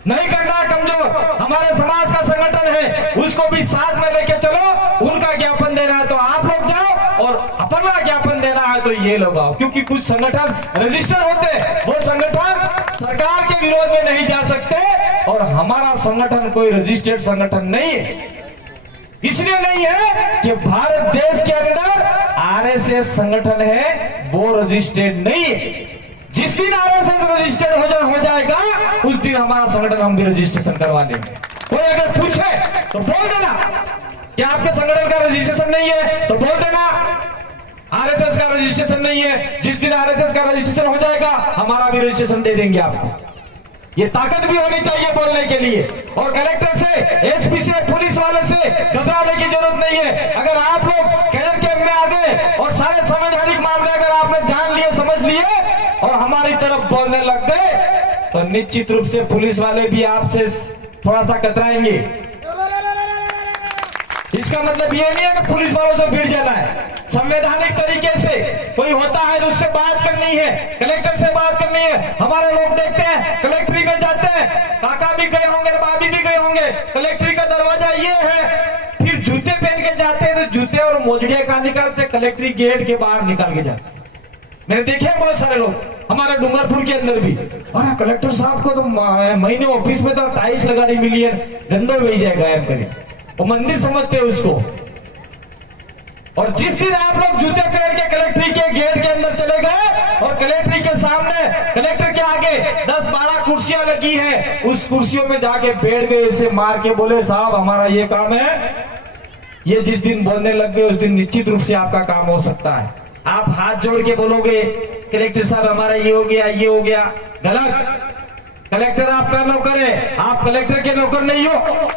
नहीं करना है कमजोर। हमारे समाज का संगठन है, उसको भी साथ में लेके चलो। उनका ज्ञापन देना है तो आप लोग जाओ और अपना ज्ञापन देना है तो ये लोग आओ, क्योंकि कुछ संगठन रजिस्टर होते, वो संगठन सरकार के विरोध में नहीं जा सकते और हमारा संगठन कोई रजिस्टर्ड संगठन नहीं है। इसलिए नहीं है कि भारत देश के अंदर आरएसएस संगठन है, वो रजिस्टर्ड नहीं है। जिस दिन आरएसएस रजिस्टर्ड हो जाएगा उस दिन हमारा संगठन हम भी रजिस्ट्रेशन करवा देंगे। कोई अगर पूछे तो बोल देना कि आपके संगठन का रजिस्ट्रेशन नहीं है, तो बोल देना आरएसएस का रजिस्ट्रेशन नहीं है। जिस दिन आरएसएस का रजिस्ट्रेशन हो जाएगा हमारा भी रजिस्ट्रेशन दे देंगे आपको। ये ताकत भी होनी चाहिए बोलने के लिए। और कलेक्टर से, एसपी से, पुलिस वाले से घबराने की जरूरत नहीं है। अगर आप लोग कैडर कैंप में आ गए और सारे संवैधानिक मामले अगर आपने जान लिए, समझ लिए और हमारी तरफ बोलने लग गए तो निश्चित रूप से पुलिस वाले भी आपसे थोड़ा सा कतराएंगे। इसका मतलब ये नहीं है कि पुलिस वालों से भिड़ जाना है। संवैधानिक तरीके से कोई होता है तो उससे बात करनी है, कलेक्टर से बात करनी है। हमारे लोग देखते हैं कलेक्ट्री में जाते हैं, काका भी गए होंगे, भाभी भी गए होंगे, कलेक्ट्री का दरवाजा ये है, फिर जूते पहन के जाते हैं तो जूते और मोजड़िया कहां निकालते, कलेक्ट्री गेट के बाहर निकाल के जाते। मैंने देखे हैं बहुत सारे लोग हमारे डूंगरपुर के अंदर भी, और कलेक्टर साहब को तो महीने ऑफिस में तो टाइल्स लगानी मिली है, गंदो भेज जाएगा गायब करे, वो मंदिर समझते हैं उसको। और जिस दिन आप लोग जूते पहन के कलेक्ट्री के गेट के अंदर चले गए और कलेक्ट्री के सामने, कलेक्टर के आगे 10-12 कुर्सियां लगी हैं, उस कुर्सियों में जाके बैठ गए, इसे मार के बोले साहब हमारा ये काम है, ये जिस दिन बोलने लग गए उस दिन निश्चित रूप से आपका काम हो सकता है। आप हाथ जोड़ के बोलोगे कलेक्टर साहब हमारा ये हो गया, ये हो गया, गलत। कलेक्टर आपका नौकर है, आप कलेक्टर के नौकर नहीं हो।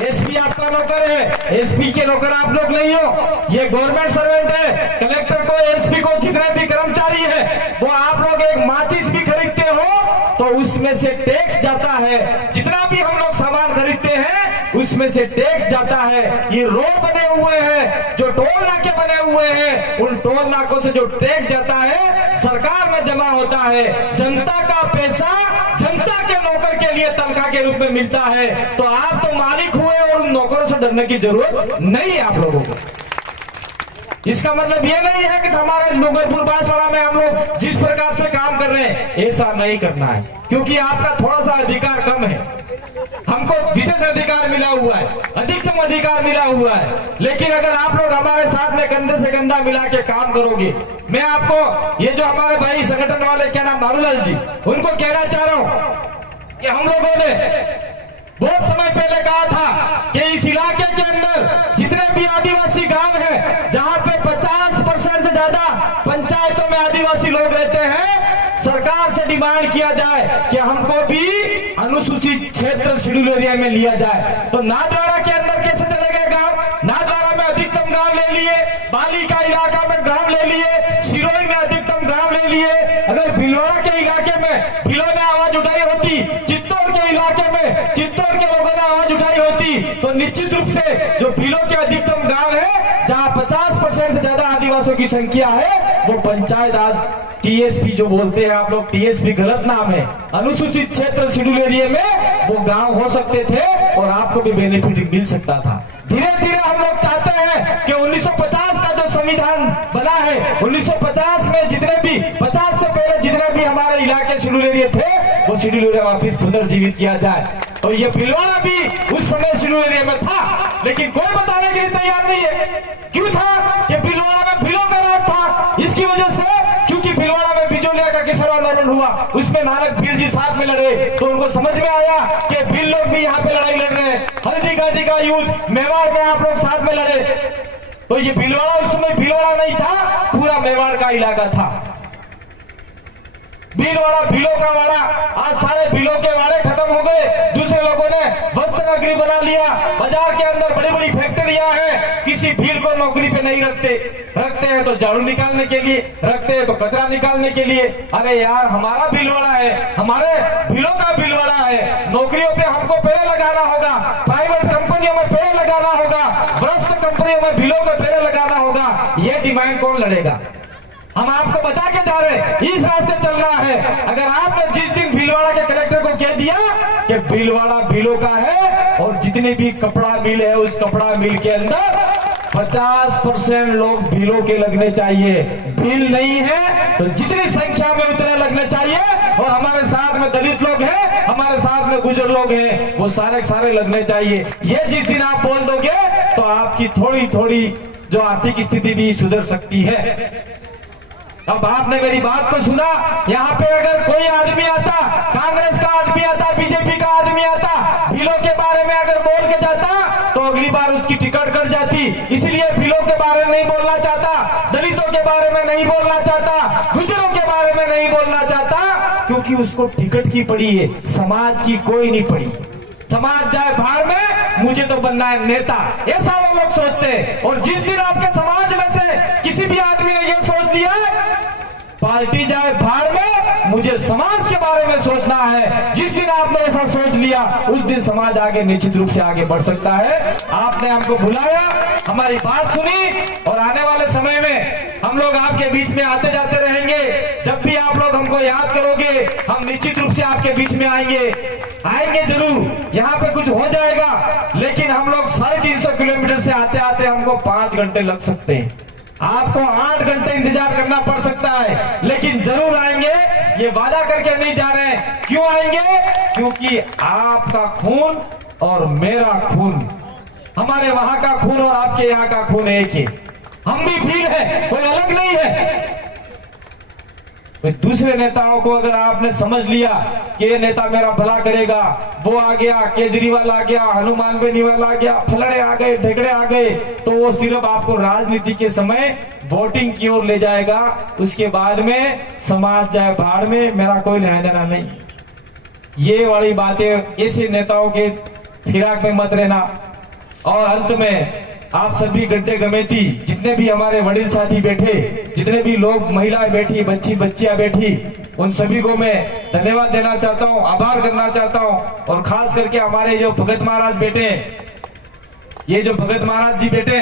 एसपी आपका नौकर है, एसपी के नौकर आप लोग नहीं हो। ये गवर्नमेंट सर्वेंट है। कलेक्टर को, एसपी को, जितने भी कर्मचारी है वो आप लोग एक माचिस भी खरीदते हो तो उसमें से टैक्स जाता है। जितना भी हम लोग सामान खरीदते हैं उसमें से टैक्स जाता है। ये रोड बने हुए हैं, जो टोल नाके बने हुए हैं, उन टोल नाकों से जो टैक्स जाता है सरकार में जमा होता है। जनता का पैसा जनता के नौकर के लिए तनख्वाह के रूप में मिलता है। तो आप तो मालिक हुए और उन नौकरों से डरने की जरूरत नहीं है आप लोगों को। इसका मतलब ये नहीं है कि हमारे डूंगरपुर बांसवाड़ा में हम लोग जिस प्रकार से काम कर रहे हैं ऐसा नहीं करना है, क्योंकि आपका थोड़ा सा अधिकार कम है, हमको विशेष अधिकार मिला हुआ है, अधिकतम अधिकार मिला हुआ है। लेकिन अगर आप लोग हमारे साथ में कंधे से कंधा मिला के काम करोगे, मैं आपको ये जो हमारे भाई संगठन वाले क्या नाम मारूलाल जी, उनको कहना चाह रहा हूं कि हम लोगों ने बहुत समय पहले कहा था कि इस इलाके के अंदर जितने भी आदिवासी गांव हैं जहां पे 50% से ज्यादा पंचायतों में आदिवासी लोग रहते हैं, सरकार से डिमांड किया जाए कि हमको भी अनुसूचित क्षेत्र शेड्यूल एरिया में लिया जाए। तो नाथद्वारा के अंदर कैसे चले गए गांव? नाथद्वारा में अधिकतम गांव ले लिए, बाली का इलाका में गांव ले लिए, सिरोही में अधिकतम गांव ले लिए। अगर भिलवाड़ा के इलाके में भिलो ने आवाज उठाई होती, चित्तौड़ के इलाके में चित्तौड़ के लोगों ने आवाज उठाई होती, तो निश्चित रूप से जो भिलो के अधिकतम गांव है जहां 50% से ज्यादा आदिवासियों की संख्या है वो पंचायत आज टीएसपी जो बोलते हैं आप लोग, टीएसपी गलत नाम है, अनुसूचित क्षेत्र शेड्यूल एरिया में वो गांव हो सकते थे और आपको भी बेनिफिट मिल सकता था। धीरे धीरे हम लोग चाहते हैं कि 1950 का जो संविधान बना है, 1950 में जितने भी 50 से पहले जितने भी हमारे इलाके शेड्यूल एरिया थे वो शेड्यूल एरिया वापिस पुनर्जीवित किया जाए। और ये भिलवाड़ा भी उस समय शेड्यूल एरिया में था, लेकिन कोई बताने के लिए तैयार नहीं है। क्यों था? इसकी वजह से क्योंकि भीलवाड़ा में बिजोलिया का किसान आंदोलन हुआ, उसमें नानक भील जी साथ में लड़े, तो उनको समझ में आया कि भील लोग भी यहाँ पे लड़ाई लड़ रहे हैं। हल्दी घाटी का युद्ध मेवाड़ में आप लोग साथ में लड़े, तो ये भीलवाड़ा उस समय भीलवाड़ा नहीं था, पूरा मेवाड़ का इलाका था। भीलवाड़ा भीलों का वाड़ा, आज सारे भीलों के वाड़े खत्म हो गए। दूसरे लोगों ने वस्त्र नगरी बना लिया, बाजार के अंदर बड़ी बड़ी फैक्ट्रियां हैं। किसी भील को नौकरी पे नहीं रखते हैं तो झाड़ू निकालने के लिए, रखते हैं तो कचरा निकालने के लिए। अरे यार, हमारा भीलवाड़ा है, हमारे भीलों का भीलवाड़ा है। नौकरियों पे हमको पेड़ लगाना होगा, प्राइवेट कंपनियों में पेड़ लगाना होगा, भ्रष्ट कंपनियों में भीलों में पेड़ लगाना होगा। ये डिमांड कौन लड़ेगा? हम आपको बता के जा रहे हैं, इस रास्ते चल रहा है। अगर आपने जिस दिन भीलवाड़ा के कलेक्टर को कह दिया कि भीलवाड़ा भीलों का है और जितने भी कपड़ा मिल है उस कपड़ा मिल के अंदर 50% लोग भीलों के लगने चाहिए। भील नहीं है तो जितनी संख्या में उतने लगने चाहिए, और हमारे साथ में दलित लोग हैं, हमारे साथ में गुजर लोग हैं, वो सारे सारे लगने चाहिए। ये जिस दिन आप बोल दोगे तो आपकी थोड़ी थोड़ी जो आर्थिक स्थिति भी सुधर सकती है। अब आपने मेरी बात को सुना, यहाँ पे अगर कोई आदमी आता, कांग्रेस का आदमी आता, बीजेपी का आदमी आता, भीलों के बारे में अगर बोल के जाता तो अगली बार उसकी टिकट कट जाती। इसलिए भीलों के बारे में नहीं बोलना चाहता, दलितों के बारे में नहीं बोलना चाहता, गुजरों के बारे में नहीं बोलना चाहता, क्योंकि उसको टिकट की पड़ी है, समाज की कोई नहीं पड़ी। समाज जाए भाड़ में, मुझे तो बनना है नेता, ऐसा वो लोग सोचते हैं। और जिस दिन आपके समाज में से किसी भी आदमी ने यह सोच लिया पार्टी जाए भाड़ में, मुझे समाज के बारे में सोचना है, जिस दिन आपने ऐसा सोच लिया उस दिन समाज आगे निश्चित रूप से आगे बढ़ सकता है। आपने हमको बुलाया, हमारी बात सुनी, और आने वाले समय में हम लोग आपके बीच में आते जाते रहेंगे। जब भी आप लोग हमको याद करोगे, हम निश्चित रूप से आपके बीच में आएंगे जरूर। यहाँ पे कुछ हो जाएगा, लेकिन हम लोग 350 किलोमीटर से आते आते हमको 5 घंटे लग सकते हैं, आपको 8 घंटे इंतजार करना पड़ सकता है, लेकिन जरूर आएंगे, ये वादा करके नहीं जा रहे हैं। क्यों आएंगे? क्योंकि आपका खून और मेरा खून, हमारे वहां का खून और आपके यहाँ का खून एक ही। हम भी भील है, कोई अलग नहीं है। दूसरे नेताओं को अगर आपने समझ लिया कि ये नेता मेरा भला करेगा, वो आ गया, केजरीवाल आ गया, हनुमान बेनीवाल आ गया, फलड़े आ गए, ढेकड़े आ गए, तो वो सिर्फ आपको राजनीति के समय वोटिंग की ओर ले जाएगा। उसके बाद में समाज जाए भाड़ में, मेरा कोई लेना देना नहीं। ये वाली बातें ऐसे नेताओं के फिराक में मत रहना। और अंत में आप सभी गड्ढे गमेती, जितने भी हमारे वडील साथी बैठे, जितने भी लोग, महिलाएं बैठी, बच्चियां बैठी, उन सभी को मैं धन्यवाद देना चाहता हूं, आभार करना चाहता हूं। और खास करके हमारे जो भगत महाराज बैठे, ये जो भगत महाराज जी बैठे,